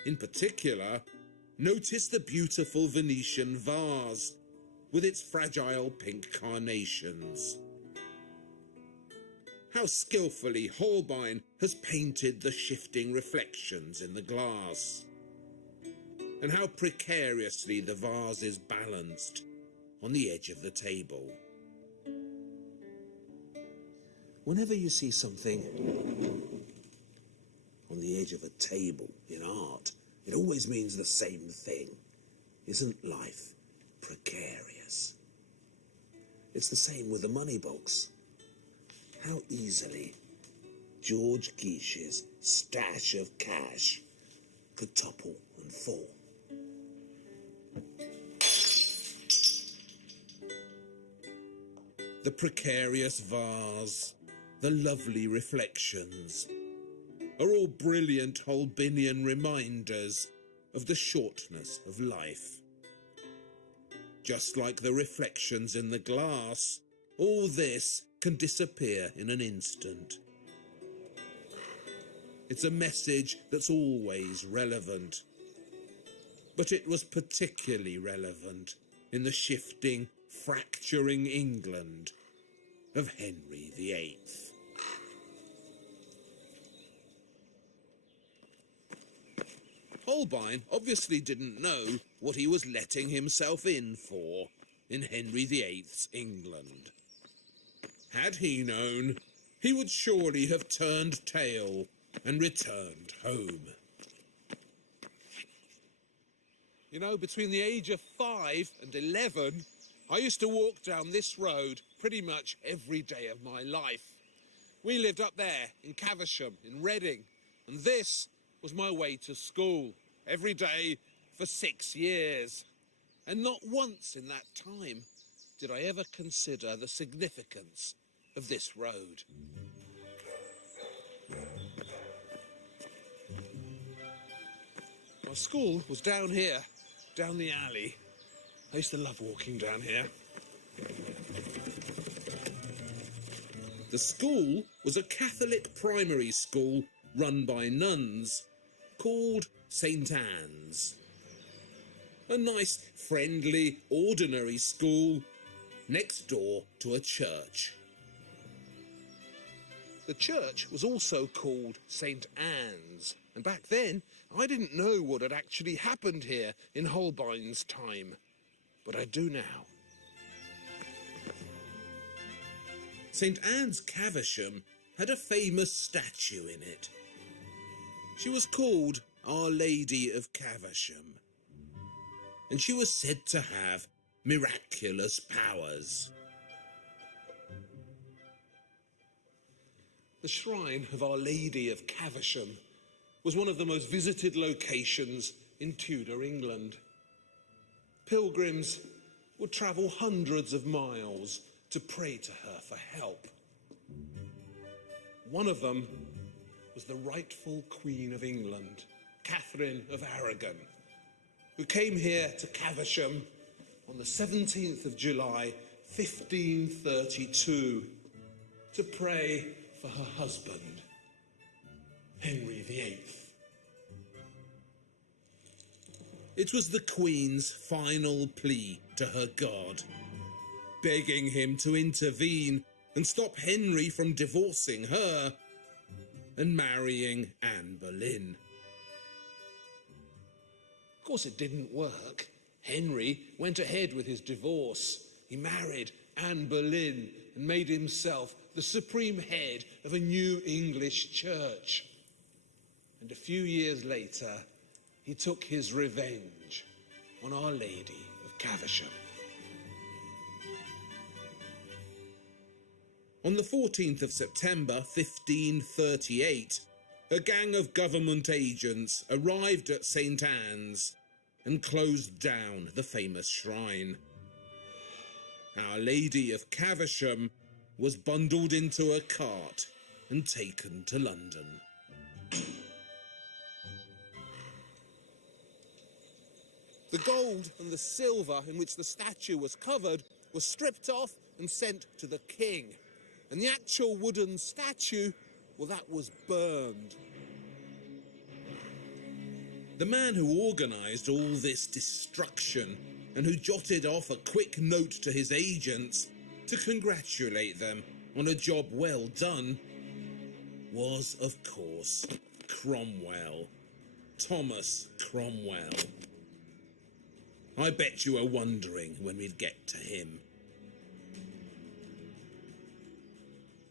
In particular, notice the beautiful Venetian vase with its fragile pink carnations. How skillfully Holbein has painted the shifting reflections in the glass, and how precariously the vase is balanced on the edge of the table. Whenever you see something on the edge of a table in art, it always means the same thing. Isn't life precarious? It's the same with the money box. How easily George Guiche's stash of cash could topple and fall. The precarious vase, the lovely reflections, are all brilliant Holbeinian reminders of the shortness of life. Just like the reflections in the glass, all this can disappear in an instant. It's a message that's always relevant, but it was particularly relevant in the shifting, fracturing England of Henry VIII. Holbein obviously didn't know what he was letting himself in for in Henry VIII's England. Had he known, he would surely have turned tail and returned home. You know, between the age of 5 and 11, I used to walk down this road pretty much every day of my life. We lived up there in Caversham, in Reading, and this was my way to school every day for 6 years. And not once in that time did I ever consider the significance of this road. My school was down here, down the alley. I used to love walking down here. The school was a Catholic primary school run by nuns called St. Anne's. A nice, friendly, ordinary school next door to a church. The church was also called St. Anne's, and back then I didn't know what had actually happened here in Holbein's time, but I do now. St. Anne's, Caversham, had a famous statue in it. She was called Our Lady of Caversham, and she was said to have miraculous powers. The shrine of Our Lady of Caversham was one of the most visited locations in Tudor England. Pilgrims would travel hundreds of miles to pray to her for help. One of them was the rightful Queen of England, Catherine of Aragon, who came here to Caversham on the 17th of July, 1532, to pray for her husband, Henry VIII. It was the Queen's final plea to her God, begging him to intervene and stop Henry from divorcing her and marrying Anne Boleyn. Of course, it didn't work. Henry went ahead with his divorce. He married Anne Boleyn and made himself the supreme head of a new English church. And a few years later, he took his revenge on Our Lady of Caversham. On the 14th of September 1538, a gang of government agents arrived at St. Anne's and closed down the famous shrine. Our Lady of Caversham was bundled into a cart and taken to London. The gold and the silver in which the statue was covered was stripped off and sent to the king. And the actual wooden statue, well, that was burned. The man who organised all this destruction and who jotted off a quick note to his agents to congratulate them on a job well done was, of course, Cromwell. Thomas Cromwell. I bet you were wondering when we'd get to him.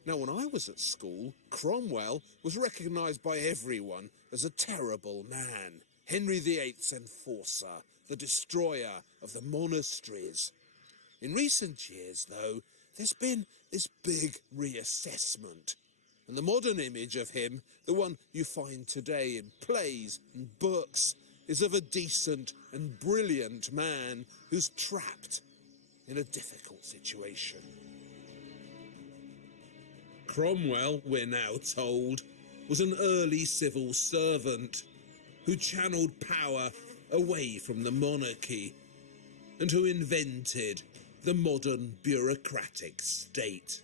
Now, when I was at school, Cromwell was recognised by everyone as a terrible man. Henry VIII's enforcer, the destroyer of the monasteries. In recent years, though, there's been this big reassessment. And the modern image of him, the one you find today in plays and books, is of a decent and brilliant man who's trapped in a difficult situation. Cromwell, we're now told, was an early civil servant who channeled power away from the monarchy and who invented the modern bureaucratic state.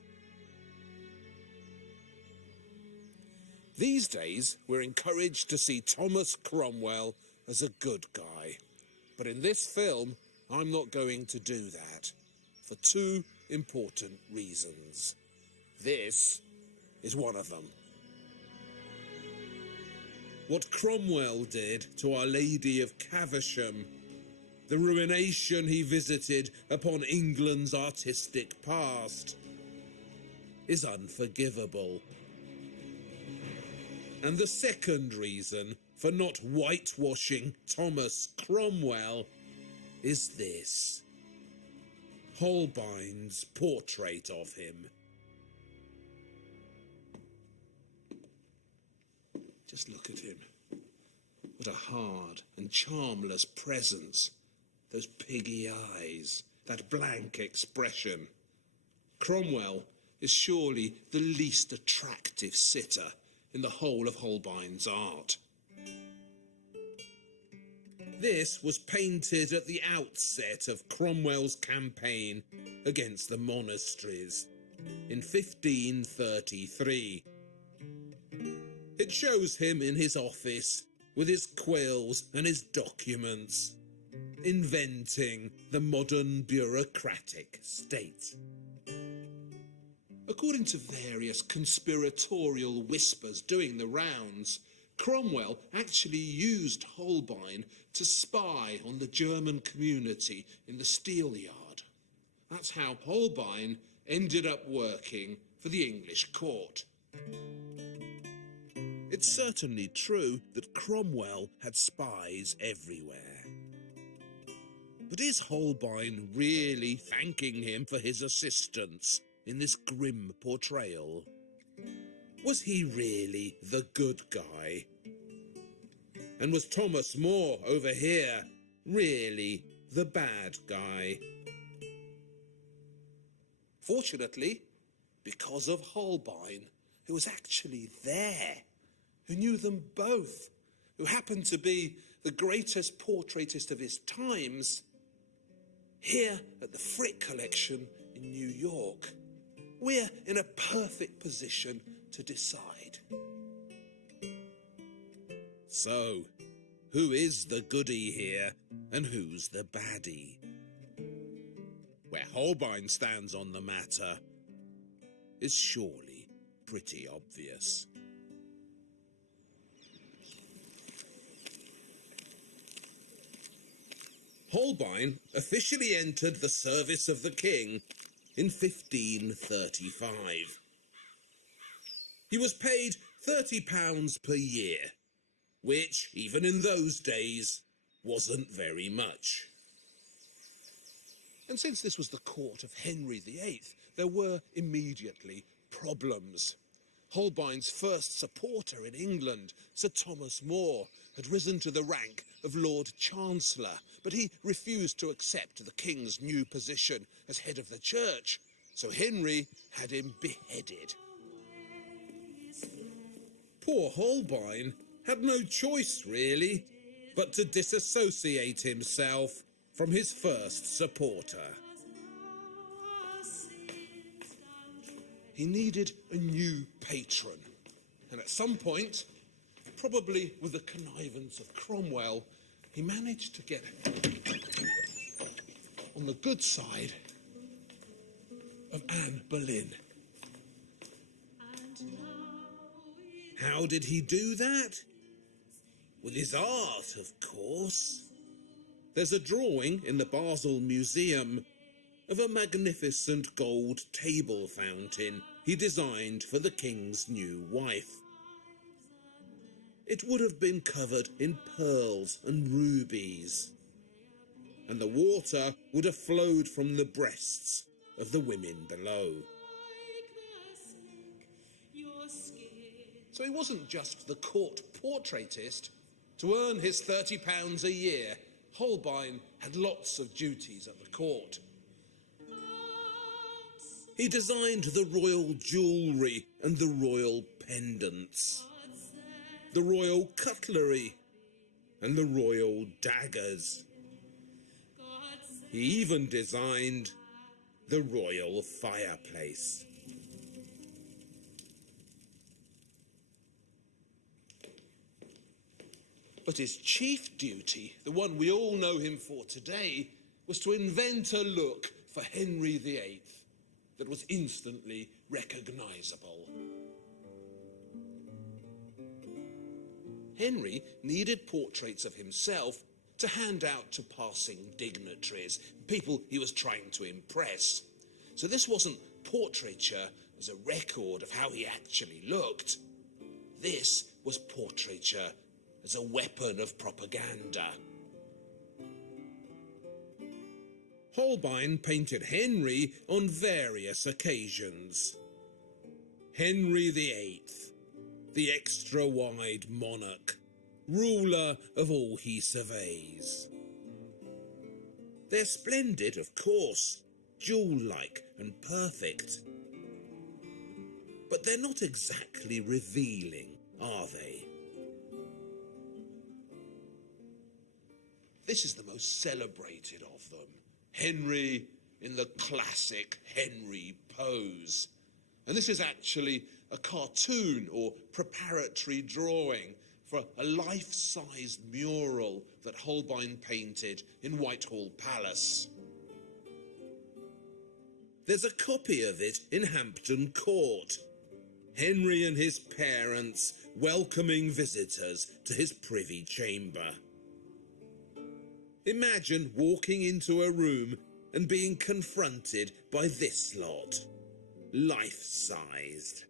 These days, we're encouraged to see Thomas Cromwell as a good guy. But in this film, I'm not going to do that, for two important reasons. This is one of them. What Cromwell did to Our Lady of Caversham, the ruination he visited upon England's artistic past, is unforgivable. And the second reason for not whitewashing Thomas Cromwell is this: Holbein's portrait of him. Just look at him. What a hard and charmless presence. Those piggy eyes, that blank expression. Cromwell is surely the least attractive sitter in the whole of Holbein's art. This was painted at the outset of Cromwell's campaign against the monasteries in 1533. It shows him in his office with his quills and his documents, inventing the modern bureaucratic state. According to various conspiratorial whispers doing the rounds, Cromwell actually used Holbein to spy on the German community in the Steelyard. That's how Holbein ended up working for the English court. It's certainly true that Cromwell had spies everywhere. But is Holbein really thanking him for his assistance in this grim portrayal? Was he really the good guy? And was Thomas More over here really the bad guy? Fortunately, because of Holbein, who was actually there, who knew them both, who happened to be the greatest portraitist of his times, here at the Frick Collection in New York, we're in a perfect position to decide. So, who is the goodie here and who's the baddie? Where Holbein stands on the matter is surely pretty obvious. Holbein officially entered the service of the king in 1535. He was paid £30 per year, which, even in those days, wasn't very much. And since this was the court of Henry VIII, there were immediately problems. Holbein's first supporter in England, Sir Thomas More, had risen to the rank of Lord Chancellor, but he refused to accept the king's new position as head of the church, so Henry had him beheaded. Poor Holbein had no choice, really, but to disassociate himself from his first supporter. He needed a new patron, and at some point, probably with the connivance of Cromwell, he managed to get on the good side of Anne Boleyn. How did he do that? With his art, of course. There's a drawing in the Basel Museum of a magnificent gold table fountain he designed for the king's new wife. It would have been covered in pearls and rubies, and the water would have flowed from the breasts of the women below. So he wasn't just the court portraitist. To earn his £30 a year, Holbein had lots of duties at the court. He designed the royal jewellery and the royal pendants, the royal cutlery and the royal daggers. He even designed the royal fireplace. But his chief duty, the one we all know him for today, was to invent a look for Henry VIII that was instantly recognisable. Henry needed portraits of himself to hand out to passing dignitaries, people he was trying to impress. So this wasn't portraiture as a record of how he actually looked. This was portraiture as a weapon of propaganda. Holbein painted Henry on various occasions. Henry VIII, the extra-wide monarch, ruler of all he surveys. They're splendid, of course, jewel-like and perfect. But they're not exactly revealing, are they? This is the most celebrated of them. Henry in the classic Henry pose. And this is actually a cartoon or preparatory drawing for a life-size mural that Holbein painted in Whitehall Palace. There's a copy of it in Hampton Court. Henry and his parents welcoming visitors to his privy chamber. Imagine walking into a room and being confronted by this lot, life-sized.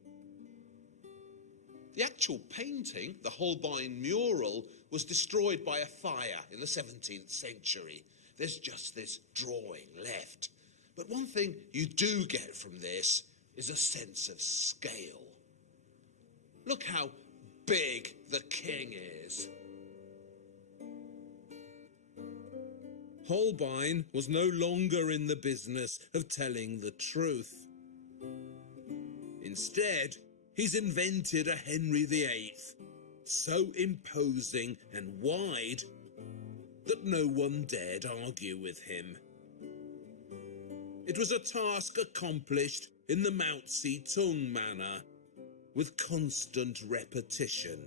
The actual painting, the Holbein mural, was destroyed by a fire in the 17th century. There's just this drawing left. But one thing you do get from this is a sense of scale. Look how big the king is. Holbein was no longer in the business of telling the truth. Instead, he's invented a Henry VIII, so imposing and wide that no one dared argue with him. It was a task accomplished in the Mao Zedong manner, with constant repetition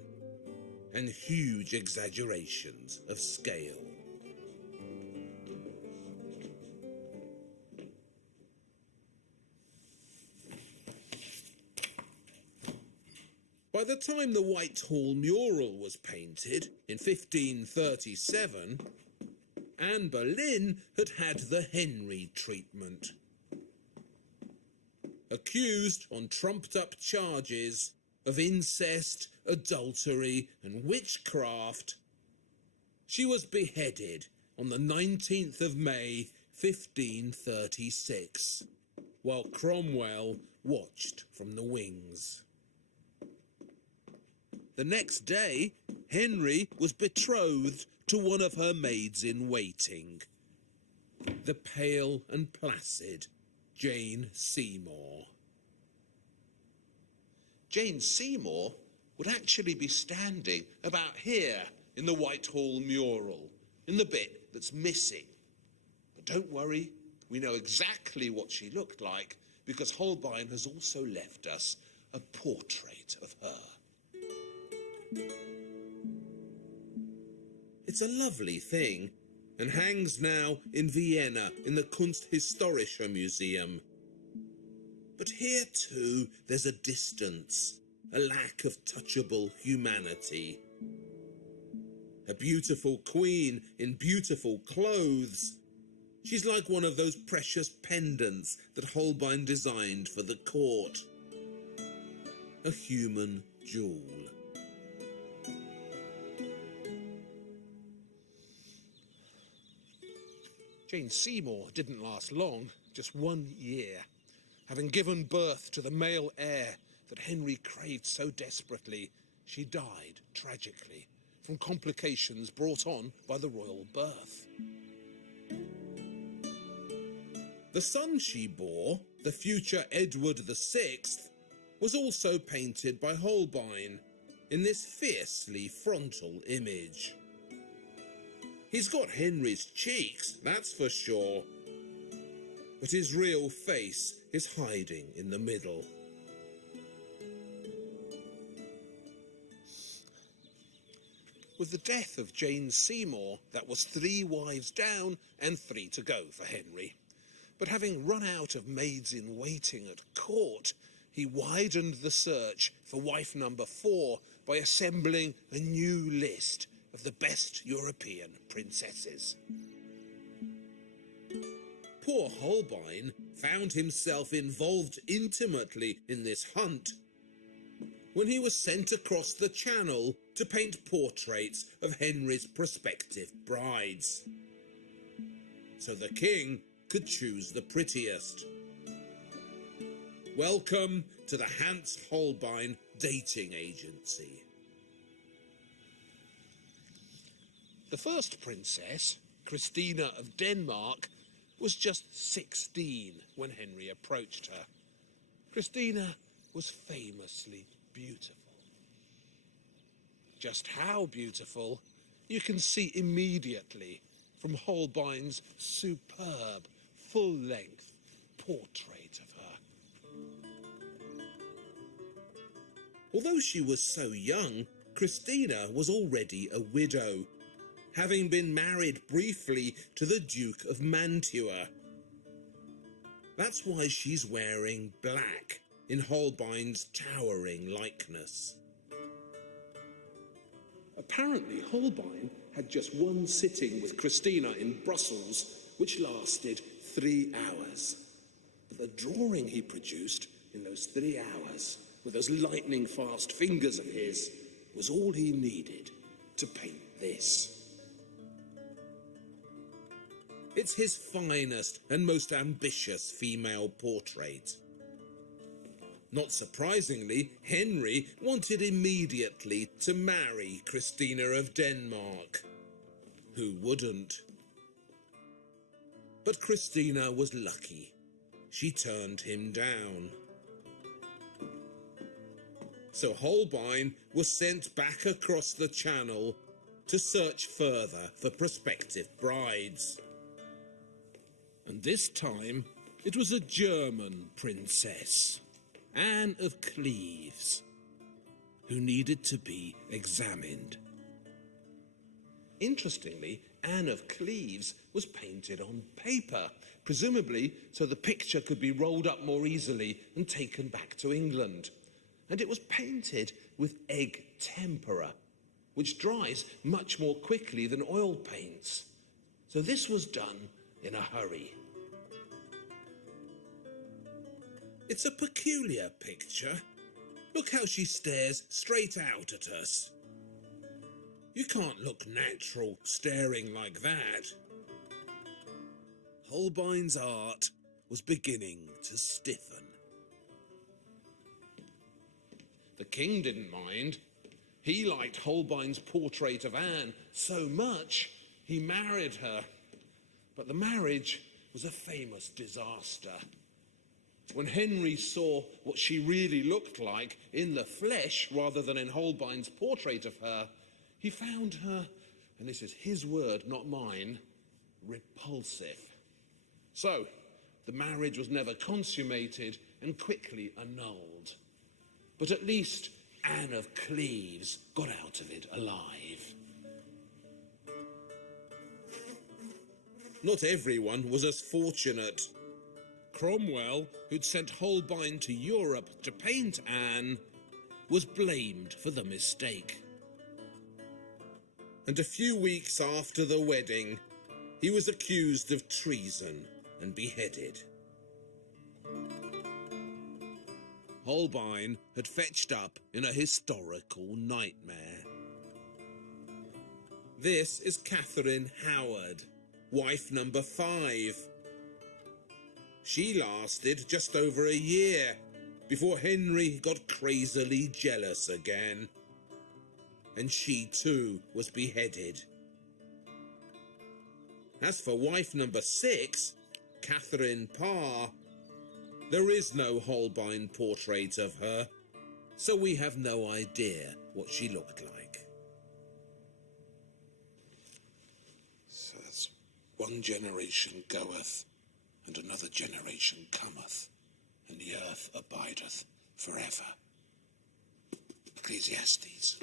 and huge exaggerations of scale. By the time the Whitehall mural was painted in 1537, Anne Boleyn had had the Henry treatment. Accused on trumped-up charges of incest, adultery and witchcraft, she was beheaded on the 19th of May, 1536, while Cromwell watched from the wings. The next day, Henry was betrothed to one of her maids-in-waiting, the pale and placid Jane Seymour. Jane Seymour would actually be standing about here in the Whitehall mural, in the bit that's missing. But don't worry, we know exactly what she looked like because Holbein has also left us a portrait of her. It's a lovely thing and hangs now in Vienna in the Kunsthistorische Museum. But here too there's a distance, a lack of touchable humanity. A beautiful queen in beautiful clothes. She's like one of those precious pendants that Holbein designed for the court. A human jewel. Jane Seymour didn't last long, just 1 year. Having given birth to the male heir that Henry craved so desperately, she died tragically from complications brought on by the royal birth. The son she bore, the future Edward VI, was also painted by Holbein in this fiercely frontal image. He's got Henry's cheeks, that's for sure, but his real face is hiding in the middle. With the death of Jane Seymour, that was 3 wives down and 3 to go for Henry. But having run out of maids-in-waiting at court, he widened the search for wife number 4 by assembling a new list of the best European princesses. Poor Holbein found himself involved intimately in this hunt when he was sent across the Channel to paint portraits of Henry's prospective brides, so the king could choose the prettiest. Welcome to the Hans Holbein dating agency. The first princess, Christina of Denmark, was just 16 when Henry approached her. Christina was famously beautiful. Just how beautiful you can see immediately from Holbein's superb, full-length portrait of her. Although she was so young, Christina was already a widow, having been married briefly to the Duke of Mantua. That's why she's wearing black in Holbein's towering likeness. Apparently, Holbein had just one sitting with Christina in Brussels, which lasted 3 hours. But the drawing he produced in those 3 hours, with those lightning-fast fingers of his, was all he needed to paint this. It's his finest and most ambitious female portrait. Not surprisingly, Henry wanted immediately to marry Christina of Denmark. Who wouldn't? But Christina was lucky. She turned him down. So Holbein was sent back across the Channel to search further for prospective brides. And this time, it was a German princess, Anne of Cleves, who needed to be examined. Interestingly, Anne of Cleves was painted on paper, presumably so the picture could be rolled up more easily and taken back to England. And it was painted with egg tempera, which dries much more quickly than oil paints. So this was done in a hurry. It's a peculiar picture. Look how she stares straight out at us. You can't look natural staring like that. Holbein's art was beginning to stiffen. The king didn't mind. He liked Holbein's portrait of Anne so much, he married her. But the marriage was a famous disaster. When Henry saw what she really looked like in the flesh rather than in Holbein's portrait of her, he found her, and this is his word, not mine, repulsive. So, the marriage was never consummated and quickly annulled. But at least Anne of Cleves got out of it alive. Not everyone was as fortunate. Cromwell, who'd sent Holbein to Europe to paint Anne, was blamed for the mistake. And a few weeks after the wedding, he was accused of treason and beheaded. Holbein had fetched up in a historical nightmare. This is Catherine Howard, wife number 5. She lasted just over a year before Henry got crazily jealous again. And she too was beheaded. As for wife number 6, Catherine Parr, there is no Holbein portrait of her, so we have no idea what she looked like. So that's one generation goeth, and another generation cometh, and the earth abideth forever. Ecclesiastes.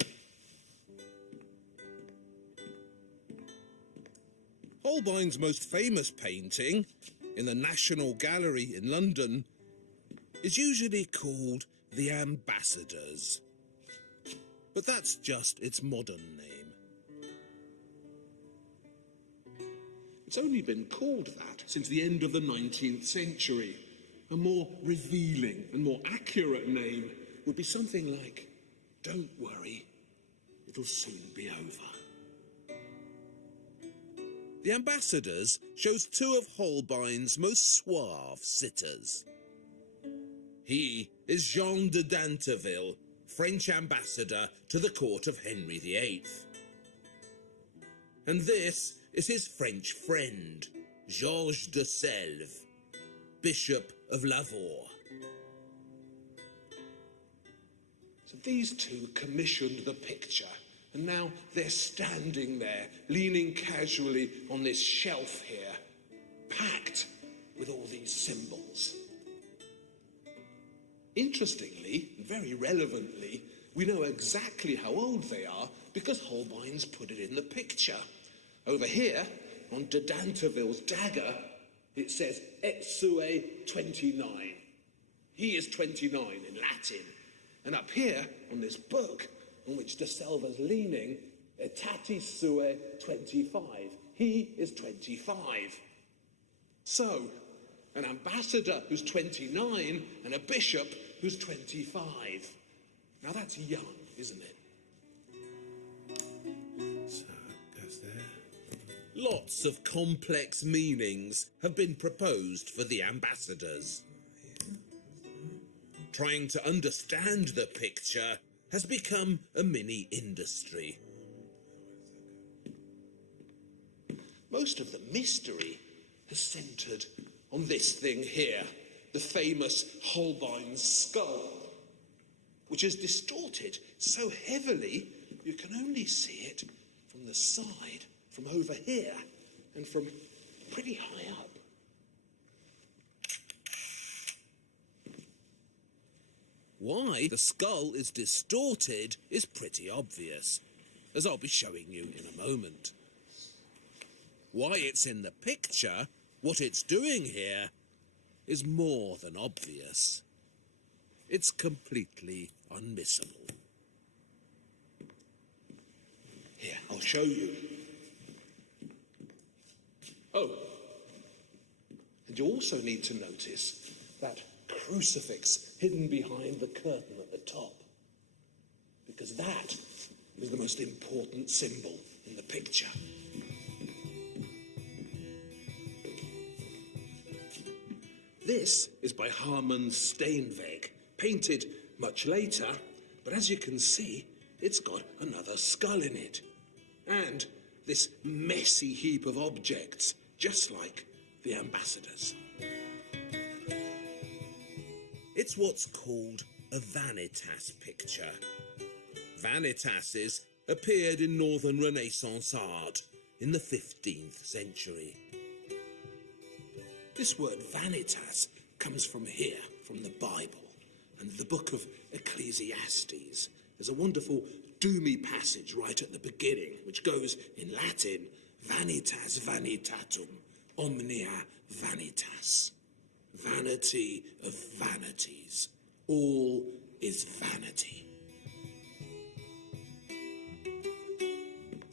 Holbein's most famous painting, in the National Gallery in London, is usually called The Ambassadors. But that's just its modern name. It's only been called that since the end of the 19th century. A more revealing and more accurate name would be something like, "Don't worry, it'll soon be over." The Ambassadors shows 2 of Holbein's most suave sitters. He is Jean de Danteville, French ambassador to the court of Henry VIII. And this is his French friend, Georges de Selve, Bishop of Lavaur. So these 2 commissioned the picture, and now they're standing there, leaning casually on this shelf here, packed with all these symbols. Interestingly, very relevantly, we know exactly how old they are because Holbein's put it in the picture. Over here, on de Danteville's dagger, it says et sue 29. He is 29 in Latin. And up here, on this book, on which de Selve's leaning, etati sue 25. He is 25. So, an ambassador who's 29 and a bishop who's 25. Now that's young, isn't it? So it goes there. Lots of complex meanings have been proposed for the ambassadors. Trying to understand the picture has become a mini industry. Most of the mystery has centred on this thing here, the famous Holbein Skull, which is distorted so heavily you can only see it from the side, from over here, and from pretty high up. Why the skull is distorted is pretty obvious, as I'll be showing you in a moment. Why it's in the picture, what it's doing here, is more than obvious. It's completely unmissable. Here, I'll show you. Oh, and you also need to notice that crucifix hidden behind the curtain at the top, because that is the most important symbol in the picture. This is by Harman Steenweg, painted much later, but as you can see, it's got another skull in it. And this messy heap of objects, just like the ambassadors. It's what's called a Vanitas picture. Vanitases appeared in Northern Renaissance art in the 15th century. This word vanitas comes from here, from the Bible, and the book of Ecclesiastes. There's a wonderful doomy passage right at the beginning, which goes in Latin, vanitas vanitatum, omnia vanitas. Vanity of vanities. All is vanity.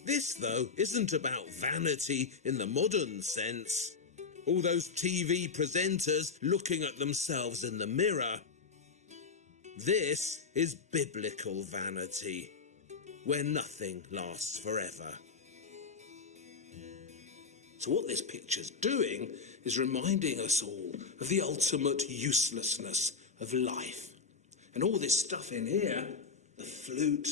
This, though, isn't about vanity in the modern sense. All those TV presenters looking at themselves in the mirror. This is biblical vanity, where nothing lasts forever. So what this picture's doing is reminding us all of the ultimate uselessness of life. And all this stuff in here, the flute,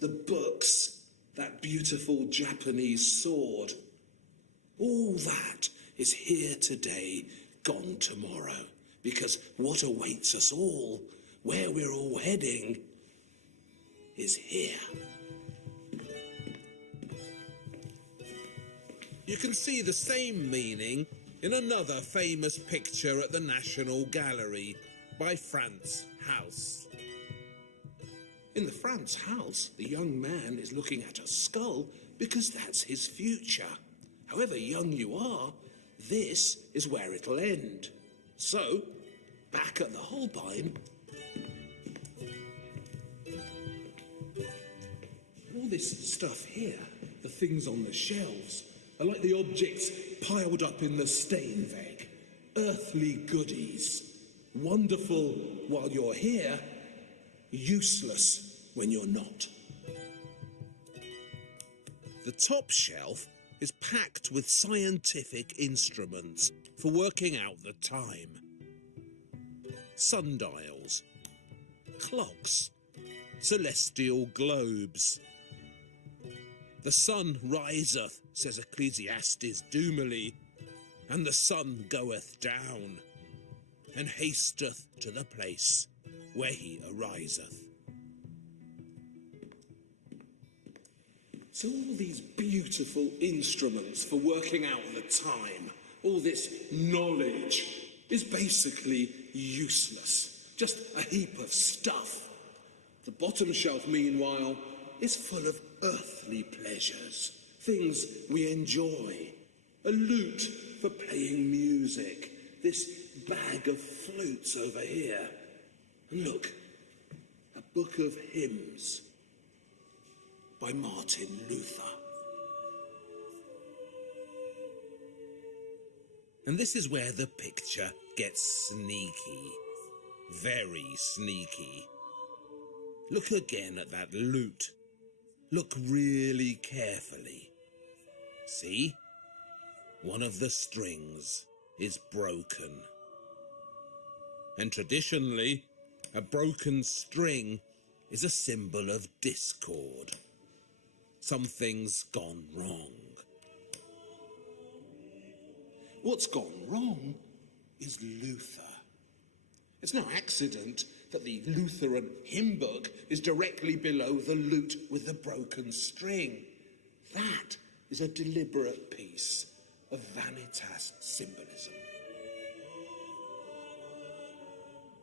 the books, that beautiful Japanese sword, all that is here today, gone tomorrow. Because what awaits us all, where we're all heading, is here. You can see the same meaning in another famous picture at the National Gallery by Frans Hals. In the Frans Hals, the young man is looking at a skull because that's his future. However young you are, this is where it'll end. So, back at the Holbein, all this stuff here, the things on the shelves, are like the objects piled up in the Steenweg. Earthly goodies. Wonderful while you're here, useless when you're not. The top shelf is packed with scientific instruments for working out the time. Sundials, clocks, celestial globes. The sun riseth, says Ecclesiastes doomily, and the sun goeth down, and hasteth to the place where he ariseth. So all these beautiful instruments for working out the time, all this knowledge, is basically useless. Just a heap of stuff. The bottom shelf, meanwhile, is full of earthly pleasures, things we enjoy. A lute for playing music, this bag of flutes over here. And look, a book of hymns by Martin Luther. And this is where the picture gets sneaky. Very sneaky. Look again at that lute. Look really carefully. See? One of the strings is broken. And traditionally, a broken string is a symbol of discord. Something's gone wrong. What's gone wrong is Luther. It's no accident that the Lutheran hymn book is directly below the lute with the broken string. That is a deliberate piece of Vanitas symbolism.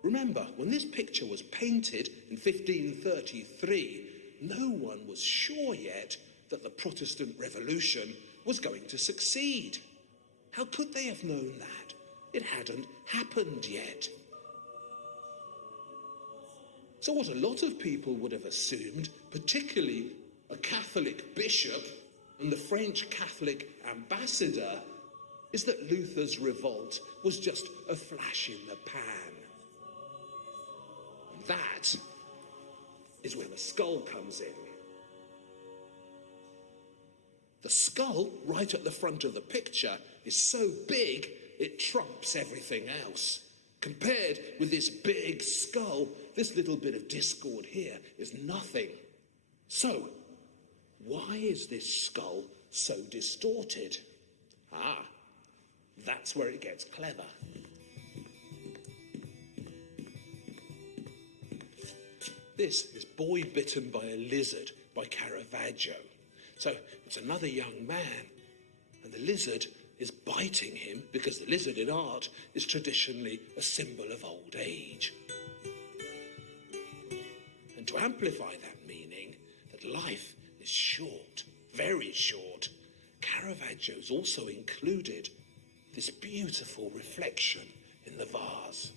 Remember, when this picture was painted in 1533, no one was sure yet that the Protestant Revolution was going to succeed. How could they have known that? It hadn't happened yet. So what a lot of people would have assumed, particularly a Catholic bishop and the French Catholic ambassador, is that Luther's revolt was just a flash in the pan. And that is where the skull comes in. The skull, right at the front of the picture, is so big it trumps everything else. Compared with this big skull, this little bit of discord here is nothing. So, why is this skull so distorted? Ah, that's where it gets clever. This is Boy Bitten by a Lizard by Caravaggio. So it's another young man, and the lizard is biting him because the lizard in art is traditionally a symbol of old age. And to amplify that meaning, that life is short, very short, Caravaggio's also included this beautiful reflection in the vase.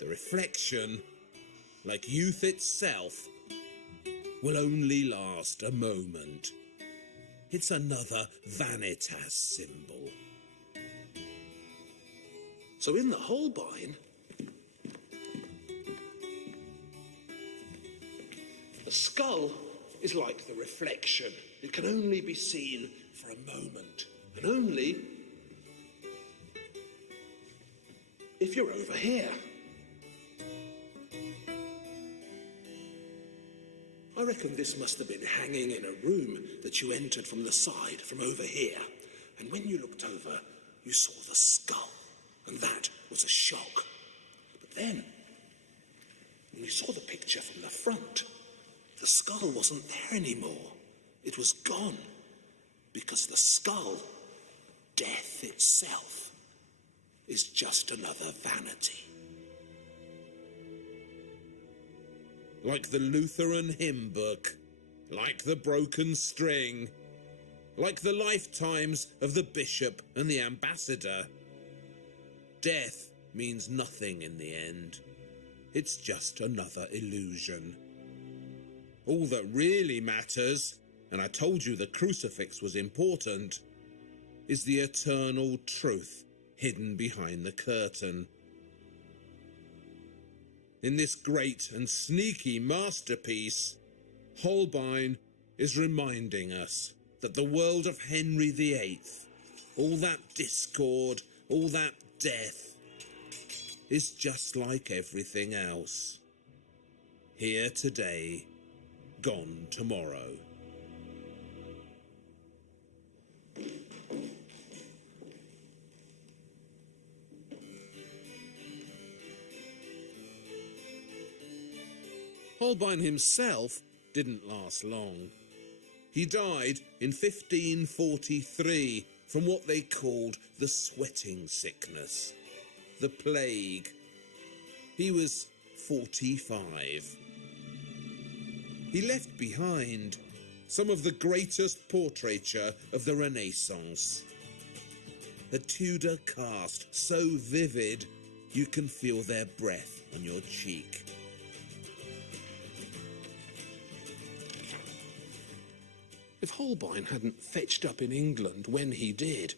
The reflection, like youth itself, will only last a moment. It's another Vanitas symbol. So in the Holbein, the skull is like the reflection. It can only be seen for a moment, and only if you're over here. I reckon this must have been hanging in a room that you entered from the side, from over here. And when you looked over, you saw the skull. And that was a shock. But then, when you saw the picture from the front, the skull wasn't there anymore. It was gone. Because the skull, death itself, is just another vanity. Like the Lutheran hymn book, like the broken string, like the lifetimes of the bishop and the ambassador. Death means nothing in the end. It's just another illusion. All that really matters, and I told you the crucifix was important, is the eternal truth hidden behind the curtain. In this great and sneaky masterpiece, Holbein is reminding us that the world of Henry VIII, all that discord, all that death, is just like everything else. Here today, gone tomorrow. Holbein himself didn't last long. He died in 1543 from what they called the sweating sickness, the plague. He was 45. He left behind some of the greatest portraiture of the Renaissance. A Tudor cast so vivid you can feel their breath on your cheek. If Holbein hadn't fetched up in England when he did,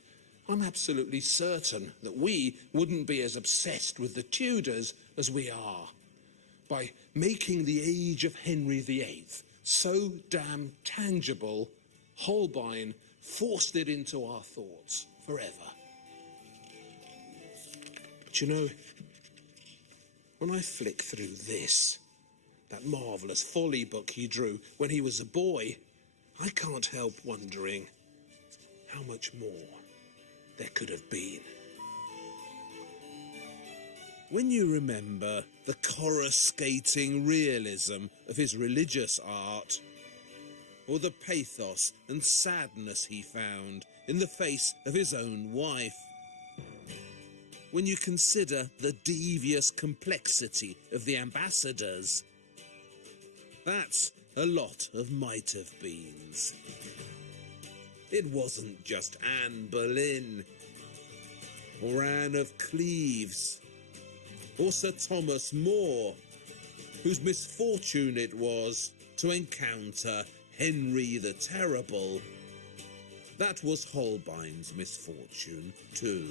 I'm absolutely certain that we wouldn't be as obsessed with the Tudors as we are. By making the age of Henry VIII so damn tangible, Holbein forced it into our thoughts forever. But you know, when I flick through this, that marvellous folly book he drew when he was a boy, I can't help wondering how much more there could have been. When you remember the coruscating realism of his religious art, or the pathos and sadness he found in the face of his own wife, when you consider the devious complexity of the ambassadors, that's a lot of might have beens. It wasn't just Anne Boleyn, or Anne of Cleves, or Sir Thomas More, whose misfortune it was to encounter Henry the Terrible. That was Holbein's misfortune too.